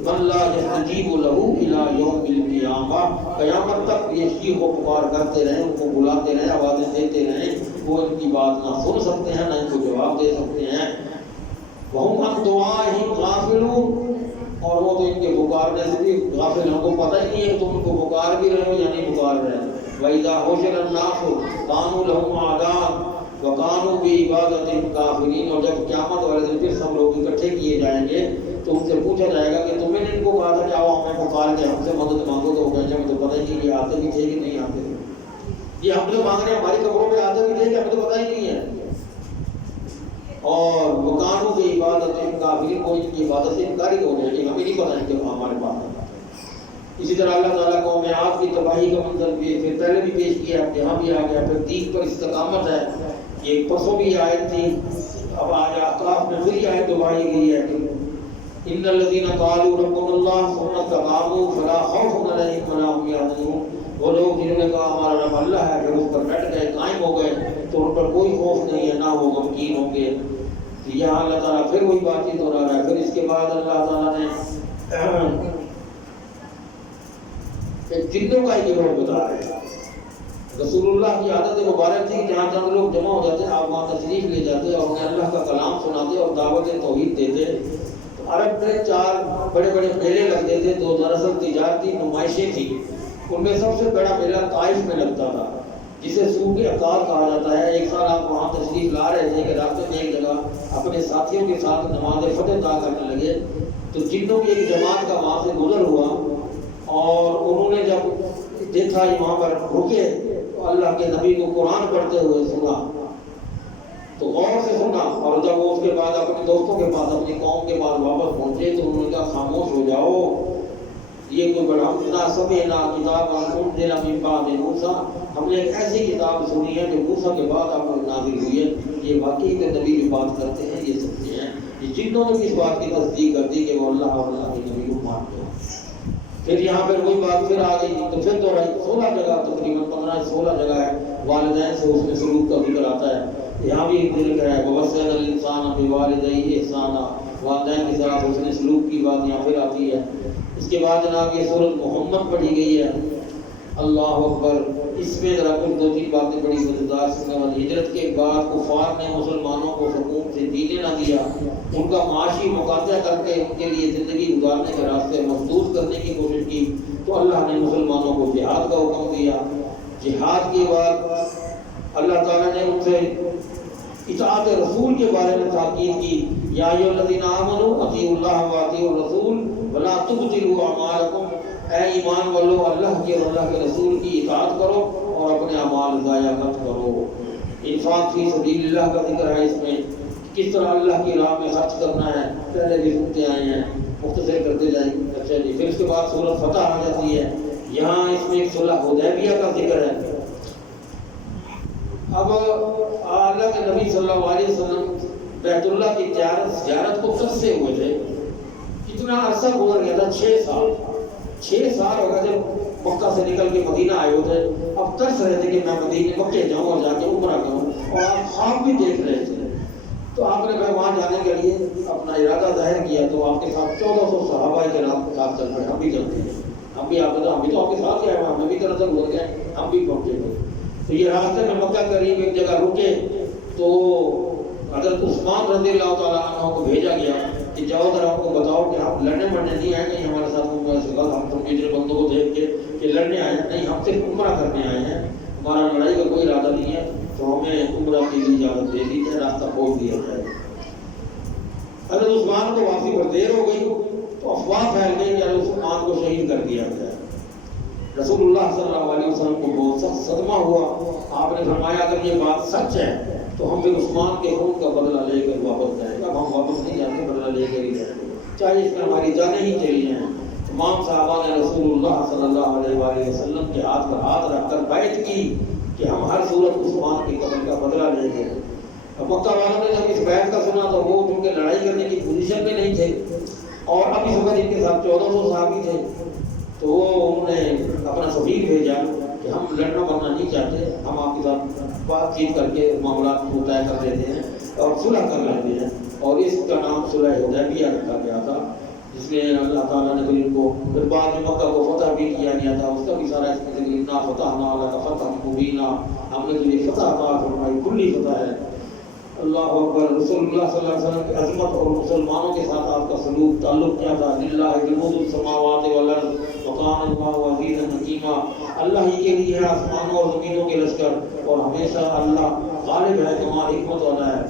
من لا یستجیب لہ الی یوم القیامہ، قیامت تک یہ چیخ و پکار کرتے رہیں، ان کو بلاتے رہیں، آوازیں دیتے رہیں، وہ ان کی بات نہ سن سکتے ہیں، نہ ان کو جواب دے سکتے ہیں۔ وہم عن دعائہم غافلون، اور وہ تو ان کے پکارنے سے بھی غافل ہیں، ان کو پتہ ہی نہیں ہے تم ان کو پکار بھی رہے ہو یا نہیں پکار رہے ہیں۔ وَإِذَا حُشِرَ النَّاسُ كَانُوا لَهُمْ أَعْدَاءً وَكَانُوا بِعِبَادَتِهِمْ كَافِرِينَ۔ اور جب قیامت والے دن پھر سب لوگ اکٹھے کیے جائیں گے تو ان سے پوچھا جائے گا کہ تم نے ان کو کہا تھا کہ آؤ ہمیں پکار کے ہم سے مدد مانگو، تو وہ کہیں گے ہمیں تو پتہ ہی نہیں یہ آتے بھی تھے کہ نہیں آتے تھے، یہ ہم جو مانگ رہے ہیں ہماری قبروں میں آتے بھی تھے کہ ہمیں تو پتہ ہی نہیں ہے۔ اور وکانوں کی عبادت کافرین کو ان کی عبادت سے انکاری ہو جائے گی، ہمیں نہیں پتہ ہے کہ ہمارے پاس ہے۔ اسی طرح اللہ تعالیٰ قوم عاد کی تباہی کا منظر بھی پھر پہلے بھی پیش کیا، یہاں بھی آ گیا، پھر دین پر استقامت ہے، یہ پرسوں بھی آیت تھی، اب آج احقاف میں پھر یہ آیت دبائی گئی ہے کہ ان الذین قالوا ربنا اللہ ثم استقاموا فلا خوف علیہم ولا هم يحزنون۔ وہ لوگ جنہوں نے کہا ہمارا رب اللہ ہے، پھر اس پر ڈٹ گئے، قائم ہو گئے، تو ان پر کوئی خوف نہیں ہے، نہ وہ غمگین ہوں گے۔ یہاں اللہ تعالیٰ پھر وہی بات چیت ہو رہا ہے۔ پھر اس کے بعد اللہ تعالیٰ نے جنوں کا ہی گروہ بتا رہے ہیں۔ رسول اللہ کی عادت مبارک تھی کہ جہاں چند لوگ جمع ہو جاتے آپ وہاں تشریف لے جاتے اور انہیں اللہ کا کلام سناتے اور دعوت توحید دیتے۔ عرب میں 4 بڑے بڑے میلے لگتے تھے، 2 دراصل تجارتی نمائشیں تھیں۔ ان میں سب سے بڑا میلہ طائف میں لگتا تھا، جسے سوق عقار کہا جاتا ہے۔ ایک سال آپ وہاں تشریف لا رہے تھے کہ راستے میں ایک جگہ اپنے ساتھیوں کے ساتھ نماز فتح ادا کرنے لگے، تو جنوں کی ایک جماعت کا وہاں سے گزر ہوا، اور انہوں نے جب دیکھا یہ وہاں پر رکے تو اللہ کے نبی کو قرآن پڑھتے ہوئے سنا، تو غور سے سنا، اور جب وہ اس کے بعد اپنے دوستوں کے پاس اپنی قوم کے پاس واپس پہنچے تو انہوں نے کہا خاموش ہو جاؤ، یہ کوئی بڑا اتنا سمعنا کتاب انزل من بعد موسیٰ، ہم نے ایک ایسی کتاب سنی ہے جو موسیٰ کے بعد آپ پر نازل ہوئی ہے، یہ واقعی میں نبی جو بات کرتے ہیں یہ سچے ہیں۔ یہ جنوں نے اس بات کی تصدیق کر دی کہ وہ اللہ اور اللہ کے نبی کو مانتے ہیں۔ پھر یہاں پر وہی بات پھر آ گئی، تو پھر تو 16 جگہ تقریباً 15-16 جگہ ہے والدین سے اس میں سلوک کا ذکر آتا ہے۔ یہاں بھی ذکر ہے وَوَصَّيْنَا الْإِنسَانَ بِوَالِدَيْهِ إِحْسَانًا، والدین کے ساتھ اس نے سلوک کی بات یہاں پھر آتی ہے۔ اس کے بعد جناب یہ سورۃ محمد پڑھی گئی ہے، اللہ اکبر۔ اس میں ذرا کچھ 2-3 باتیں بڑی مزیدار سننے والی۔ ہجرت کے بعد کفار نے مسلمانوں کو سکون سے جینے نہ دیا، ان کا معاشی مقاطع کر کے ان کے لیے زندگی گزارنے کے راستے محدود کرنے کی کوشش کی، تو اللہ نے مسلمانوں کو جہاد کا حکم دیا۔ جہاد کے بعد اللہ تعالیٰ نے ان سے اطاعت رسول کے بارے میں تاکید کی، یا ایھا الذین آمنوا اطیعوا اللہ واطیعوا الرسول ولا تبطلوا اعمالکم، اے ایمان والو اللہ کے اور اللہ کے رسول کی اطاعت کرو اور اپنے اعمال ضائع مت کرو۔ انفاق فی سبیل اللہ کا ذکر ہے اس میں، کس طرح اللہ کی راہ میں خرچ کرنا ہے، پہلے بھی سنتے آئے ہیں، مختصر کرتے جائیں۔ اچھا جی، پھر اس کے بعد سورۃ فتح آ جاتی ہے، یہاں اس میں ایک صلح حدیبیہ کا ذکر ہے۔ اب اللہ کے نبی صلی اللہ علیہ وسلم بیت اللہ کی زیارت کو ترسے ہوئے تھے، کتنا عرصہ گزر گیا تھا، 6 سال ہو گئے تھے مکہ سے نکل کے مدینہ آئے ہوتے، اب ترس رہے تھے کہ میں مدینہ مکے جاؤں اور جا کے عمرہ کروں، اور آپ خواب بھی دیکھ رہے تھے۔ تو آپ نے وہاں جانے کے لیے اپنا ارادہ ظاہر کیا، تو آپ کے ساتھ 1400 صحابہ کرام کے ساتھ چل پڑے، ہم بھی چلتے ہیں، ہم بھی آپ کے ساتھ ہی آئے، ہمیں بھی طرح سے گزر گئے، ہم بھی پہنچے گئے۔ تو یہ راستے میں مکہ قریب ایک جگہ رکے، تو حضرت عثمان رضی اللہ تعالیٰ عنہ کو بھیجا گیا کہ جاؤ ذرا ہم کو بتاؤ کہ ہم لڑنے مرنے نہیں آئے ہیں ہمارے ساتھ، ہم تم اتنے بندوں کو دیکھ کے کہ لڑنے آئے ہیں، نہیں ہم صرف عمرہ کرنے آئے ہیں، ہمارا لڑائی کا کوئی ارادہ نہیں ہے، تو ہمیں عمرہ کی اجازت دے دی جائے، راستہ کھول دیا جائے۔ حضرت عثمان کو واپسی پر دیر ہو گئی تو افواہ پھیل گئی کہ حضرت عثمان کو شہید کر دیا گیا۔ رسول اللہ صلی اللہ علیہ وسلم کو بہت سخت صدمہ ہوا، آپ نے فرمایا اگر یہ بات سچ ہے تو ہم پھر عثمان کے خون کا بدلہ لے کر واپس جائیں گے، اب ہم واپس نہیں جاتے، بدلہ لے کر ہی جائیں گے، چاہے اس میں ہماری جانیں ہی چلی جائیں۔ تمام صحابہ نے رسول اللہ صلی اللہ علیہ وآلہ وسلم کے ہاتھ پر ہاتھ رکھ کر بیعت کی کہ ہم ہر صورت عثمان کے قتل کا بدلہ لیں گے۔ اب مکہ والوں نے جب اس بیعت کا سنا تو وہ چونکہ لڑائی کرنے کی پوزیشن میں نہیں تھے، اور اب اس وقت ان کے ساتھ 1400 صحابی تھے، تو وہ انہوں نے اپنا سفیر بھیجا کہ ہم لڑنا مرنا نہیں چاہتے، ہم آپ کے ساتھ بات چیت کر کے معاملات کو طے کر دیتے ہیں اور صلح کر لیتے ہیں، اور اس کا نام صلح حدیبیہ رکھا گیا تھا، جس میں اللہ تعالیٰ نے پھر ان کو پھر بعد میں مکہ کو فتح بھی کیا گیا تھا، اس کا بھی سارا اس میں ذکر انا فتحنا لک فتحا مبینا، ہم نے تجھے فتح عطا فرمائی، کلی فتح ہے۔ اللہ اکبر. رسول اللہ صلی اللہ علیہ وسلم کی عظمت اور مسلمانوں کے ساتھ آپ کا سلوک تعلق کیا تھا؟ للہ جنود السماوات والارض وکان اللہ عزیزا حکیما. اللہ ہی کے لیے ہے آسمانوں اور زمینوں کے لشکر اور ہمیشہ اللہ غالب ہے، تمہاری حکمت والا ہے.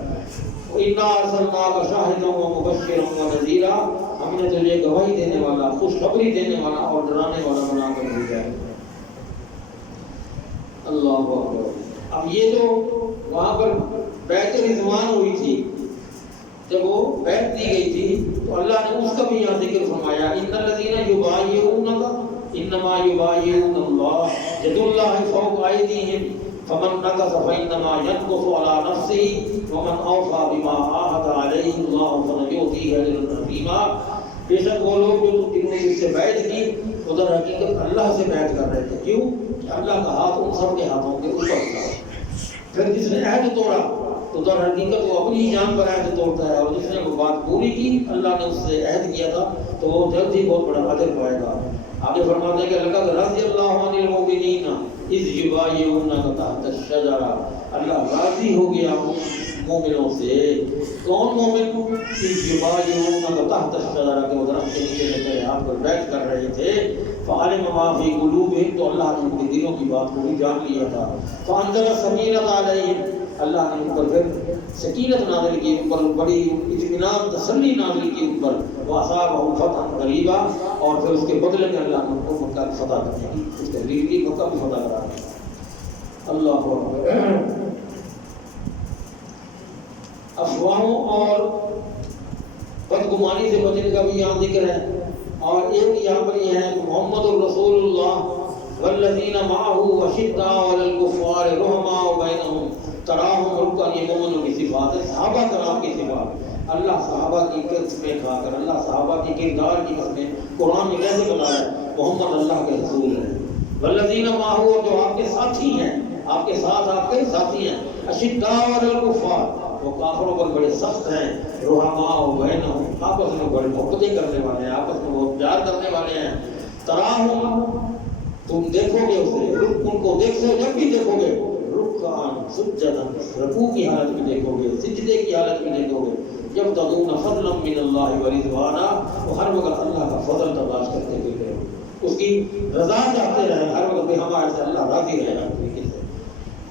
اِنَّا أَرْسَلْنَاكَ شَاهِدًا وَمُبَشِّرًا وَنَذِيرًا. ہم نے تجھے گواہی دینے والا، خوشخبری دینے والا اور ڈرانے والا بنا کر بھیجا ہے. اللہ اکبر. اب یہ جو وہاں پر بیعت رضوان ہوئی تھی، جب وہ بیعت دی گئی تھی تو اللہ نے اس کا بھی یہاں ذکر فرمایا. ان الذین یبایعونک انما یبایعون اللہ ید اللہ فوق ایدیہم فمن نقض فانما ينقص على نفسه ومن اوفى بما عاهد عليه الله فسيؤتيه اجرا عظیما. بے شک وہ لوگ جو جنہوں نے اس سے بیعت کی ادھر حقیقت اللہ سے بیعت کر رہے تھے. کیوں؟ کہ اللہ کا ہاتھ ان سب کے ہاتھوں کے اوپر تھا. پھر جس نے عہد توڑا تو در حقیقت وہ اپنی ہی جان پر عہد توڑتا ہے، اور جس نے وہ بات پوری کی، اللہ نے اس سے عہد کیا تھا، تو وہ جلد ہی بہت بڑا اجر پائے گا. آگے فرماتے ہیں کہ لقد رضی اللہ عن المؤمنین اذ یبایعونک تحت الشجرہ. اللہ راضی ہو گیا مومنوں سے. کون مومن؟ اذ یبایعونک تحت الشجرہ، کہ وہ درخت کے نیچے بیٹھے آپ پر بیعت کر رہے تھے. فعلم ما فی قلوبہم، تو اللہ نے ان کے دلوں کی بات کو بھی جان لیا تھا. فانزل السکینۃ علیہم، اللہ نے ان پر پھر سکینت نازل کی، ان پر بڑی اطمینان تسلی نازل کی ان پر. وَأَصَابَهُمْ فَتْحًا قَرِيبًا، اور پھر اس کے بدلے میں اللہ نے ان کو مکہ کی فتح کرنے کی، اس تحریک کی مکہ کی فتح کرا دی. اللہ اکبر. افواہوں اور بدگمانی سے بچنے کا بھی یہاں ذکر ہے. اور ایک یہاں پر یہ ہے کہ محمد الرسول اللہ والذین معه اشداء علی الکفار رحماء بینہم تراہم رکعا. یہ مومنوں کی صفات ہے، صحابہ کرام کی صفات. اللہ صحابہ کی قسمیں کھا کر، اللہ صحابہ کی کردار کی قسمیں قرآن میں کیسے بتایا ہے؟ محمد اللہ کے رسول ہیں. والذین معه، اور جو آپ کے ساتھی ہیں، آپ کے ساتھ آپ کے ساتھی ہیں. اشداء علی الکفار، وہ کافروں پر بڑے سخت ہیں. رحماء بینہم، آپس میں بڑے محبتیں کرنے والے ہیں، آپس میں بہت پیار کرنے والے ہیں. تراہم، تم دیکھو گے اسے، ان کو دیکھو، جب بھی دیکھو گے رکعاً سجداً، رکوع کی حالت میں دیکھو گے، سجدے کی حالت میں دیکھو گے. یبتغون فضلا من اللہ ورضوانا، وہ ہر وقت اللہ کا فضل تلاش کرتے ہوئے اس کی رضا چاہتے رہے، ہر وقت بھی ہمارے سے اللہ راضی رہے ہر طریقے سے.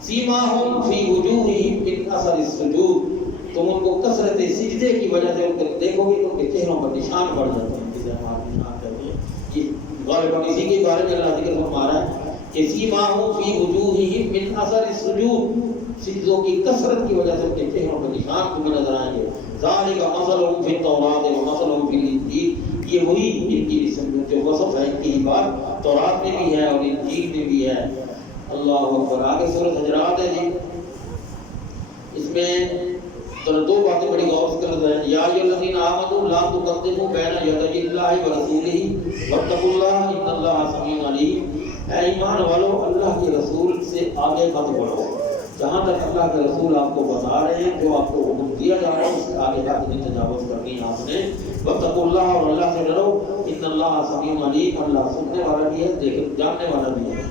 سیماہم فی وجوہہم من اثر السجود، تم ان کو کثرت سجدے کی وجہ سے ان کو دیکھو گے تو ان کے چہروں پر نشان پڑ جاتے ہیں، جسے ہمارے نشان کہتے ہیں. یہ غالباً اسی کے بارے میں اللہ ذکر فرما رہا ہے کہ سیماہم فی وجوہہم من اثر السجود، سجدوں کی کثرت کی وجہ سے ان کے چہروں پر نشان تمہیں نظر آئیں گے. ذالک مثلهم فی التوراۃ ومثلهم فی الانجیل، یہ وہی ان کی جو وصف ہے، ان کی بات تورات میں بھی ہے اور انجیل میں بھی ہے. اللہ اکبر. آگے سورۃ حجرات ہے جی، اس میں دو باتیں بڑی غور سے کرتے ہیں. یا ایھا الذین آمنوا لا تقدموا بین یدی اللہ ورسولہ واتقوا اللہ ان اللہ سمیع علیم. اے ایمان والو، اللہ کے رسول سے آگے مت بڑھو. جہاں تک اللہ کے رسول آپ کو بتا رہے ہیں، جو آپ کو حکم دیا جا رہا ہے، اس سے آگے جا کے تجاوز کرنی ہے آپ نے. واتقوا اللہ، اور اللہ سے ڈرو. ان اللہ سمیع علیم، اللہ سننے والا بھی ہے، جاننے والا بھی ہے.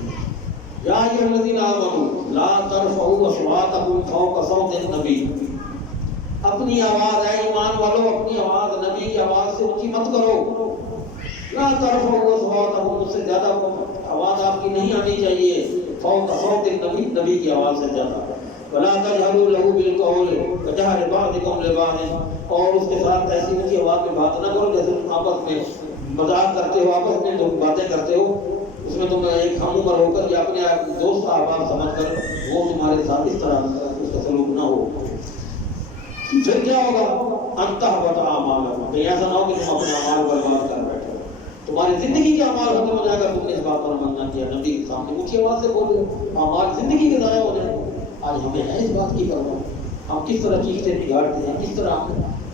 یا ایھا الذین آمنوا لا ترفعوا اصواتکم فوق صوت النبی، اپنی آواز، اے ایمان والو، اپنی آواز نبی کی آواز سے اونچی مت کرو. لا ترفعوا اصواتکم، اس سے زیادہ آواز آپ کی نہیں آنی چاہیے. فوق صوت النبی، نبی کی آواز سے زیادہ. ولا تجهروا له بالقول كجهر بعضكم لبعض، اور اس کے ساتھ ایسی اونچی آواز میں بات نہ کرو جیسے تم آپس میں مذاق کرتے ہو، آپس میں جو باتیں کرتے ہو اس میں تم ایک ہم عمر ہو کر یا اپنے دوست احباب سمجھ کر وہ تمہارے ساتھ اس طرح اس کا سلوک نہ ہو. پھر کیا ہوگا؟ انتحبط اعمالکم، کہ ایسا نہ ہو کہ تم اپنے اعمال برباد کر بیٹھو. تمہاری زندگی کے اعمال ختم ہو جائے گا، تم نے اس بات پر عمل نہ کیا. نبی کے سامنے اونچی آواز سے بولے، اعمال زندگی کے ضائع ہو جائیں. آج ہمیں ہے اس بات کی پرواہ، ہم کس طرح چیختے بگاڑتے ہیں، کس طرح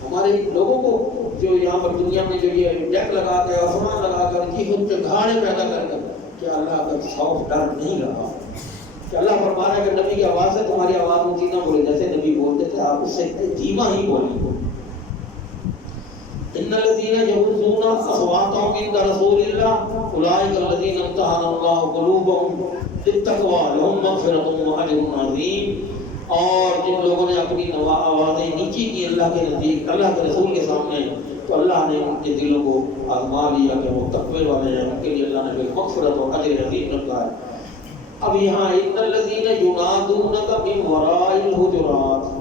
ہمارے لوگوں کو جو یہاں پر دنیا میں جو یہ ڈیک لگا کے آسمان لگا کر جی خود پہ گھاڑے پیدا کر کر، کہ اللہ کا خوف ڈر نہیں رہا. کہ اللہ فرما رہا ہے کہ نبی کی آواز سے تمہاری آواز اونچی نہ بولے، جیسے نبی بولتے تھے آپ اس سے دھیما ہی بولیں. ان الذين يغضون اصواتهم عند رسول الله اولئك الذين امتحن الله قلوبهم للتقوى لهم مغفرة واجر عظيم. اور جن لوگوں نے اپنی آوازیں نیچی کی اللہ کے نزدیک، اللہ کے رسول کے سامنے، تو اللہ نے ان کے دلوں کو آزما لیا کہ وہ تقوی والے ہیں، ان کے لیے اللہ نے مغفرت اور اجر عظیم رکھا ہے۔ اب یہاں ان الذین ینادونک من وراء الحجرات،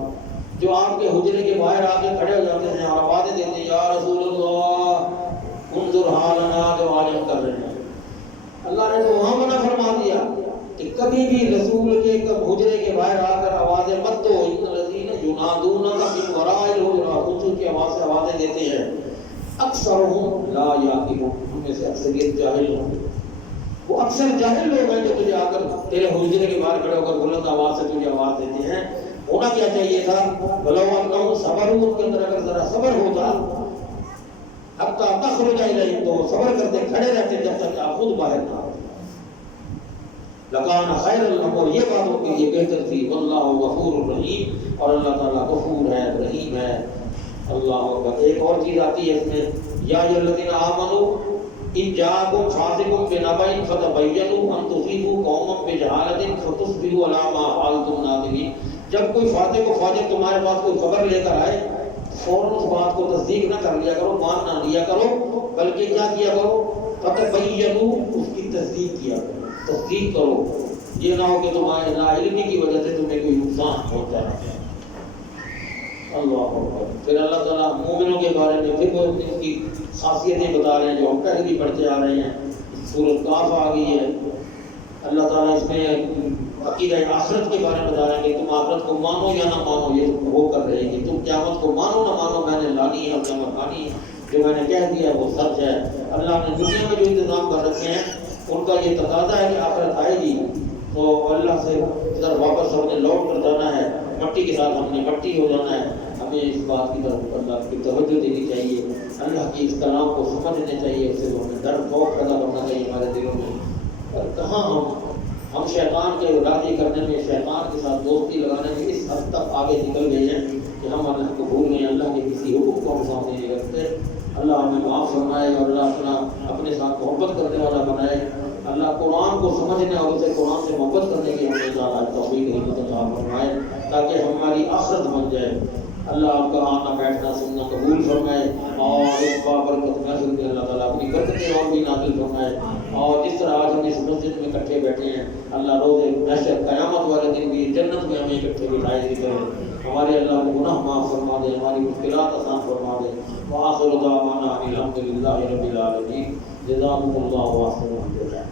جو آپ کے حجرے کے باہر آ کے کھڑے ہو جاتے ہیں اور آوازیں دیتے ہیں، یا رسول اللہ انظر حالنا، جو آج ہم کر رہے ہیں۔ اللہ نے تو وہاں منع فرما دیا کہ کبھی بھی رسول کے حجرے کے باہر آ کر آوازیں مت دو۔ ان الذین ینادونک من وراء الحجرات، ان کی آواز سے آوازیں دیتے ہیں، اکثرهم لا یعقلون، ان میں سے اکثریت جاہل ہوں۔ وہ اکثر جاہل لوگ ہیں جو تجھے آ کر تیرے حجرے کے باہر کھڑے ہو کر بلند آواز سے تجھے آواز دیتے ہیں۔ ہونا کیا چاہیے تھا؟ ولو انہم صبروا، ان کے اندر اگر ذرا صبر ہوتا، حتی تخرج الیہم، تو صبر کرتے کھڑے رہتے جب تک آپ خود باہر نہ آتے، لکان خیر لہم، اور یہ بات ان کے لیے بہتر تھی۔ واللہ غفور رحیم، اور اللہ تعالیٰ غفور ہے، رحیم ہے۔ اللہ اکبر۔ ایک اور چیز آتی ہے اس میں، یا ایھا الذین آمنوا ان جاءکم فاسق بنبأ فتبینوا ان تصیبوا قوما بجہالۃ فتصبحوا علی ما فعلتم نادمین۔ جب کوئی فاتح و فاجر تمہارے پاس کوئی خبر لے کر آئے، فوراً اس بات کو تصدیق نہ کر لیا کرو، مان نہ لیا کرو، بلکہ کیا کیا کرو؟ فتبینوا، اس کی تصدیق کیا کرو، تصدیق کرو۔ یہ نہ ہو کہ تمہارے لاعلمی کی وجہ سے تمہیں کوئی نقصان ہوتا ہے۔ اللہ اکبر۔ پھر اللہ تعالیٰ مومنوں کے بارے میں پھر وہ ان کی خاصیتیں بتا رہے ہیں جو ہم پہلے بھی پڑھتے آ رہے ہیں۔ سورۃ کاف آ گئی ہے، اللہ تعالیٰ اس میں عقیدہ آخرت کے بارے میں بتا رہے ہیں کہ تم آخرت کو مانو یا نہ مانو، یہ وہ کر رہے ہیں کہ تم قیامت کو مانو نہ مانو، میں نے لانی ہے، قیامت آنی ہے، جو میں نے کہہ دیا وہ سچ ہے۔ اللہ نے دنیا میں جو انتظام کر رکھے ہیں ان کا یہ تقاضا ہے کہ آخرت آئے گی تو اللہ سے ادھر واپس ہم نے لوٹ کر جانا ہے، مٹی کے ساتھ ہم نے مٹی ہو جانا ہے۔ ہمیں اس بات کی طرف اللہ کی توجہ دینی چاہیے، اللہ کی اس کلام کو سمجھنا چاہیے، اس سے ہمیں ڈر خوف پیدا کرنا چاہیے ہمارے دلوں میں۔ اور کہاں ہم شیطان کے راضی کرنے میں، شیطان کے ساتھ دوستی لگانے میں اس حد تک آگے نکل گئے ہیں کہ ہم اللہ کو بھول گئے، اللہ کے کسی حکم کو ہم سامنے نہیں رکھتے۔ اللہ ہمیں معاف فرمائے اور اللہ اپنے ساتھ محبت کرنے والا بنائے۔ اللہ قرآن کو سمجھنے اور اسے قرآن سے محبت کرنے کی ہمیں زیادہ توفیق ہمت عطا فرمائے تاکہ ہماری آخرت بن جائے۔ اللہ آپ کا آنا بیٹھنا سننا قبول فرمائے اور اس بابرکت محفل میں اللہ تعالیٰ اپنی برکتیں اور بھی نازل فرمائے۔ اور جس طرح آج ہم اس مسجد میں اکٹھے بیٹھے ہیں، اللہ روز محشر قیامت والے دن بھی جنت میں ہمیں اکٹھے بٹھائے دی کرے۔ ہمارے اللہ کو گناہ معاف فرما دے، ہماری مشکلات آسان فرما دے۔ وآخر دعوانا الحمد للہ رب العالمین۔ جزاکم اللہ واحسن الجزاء۔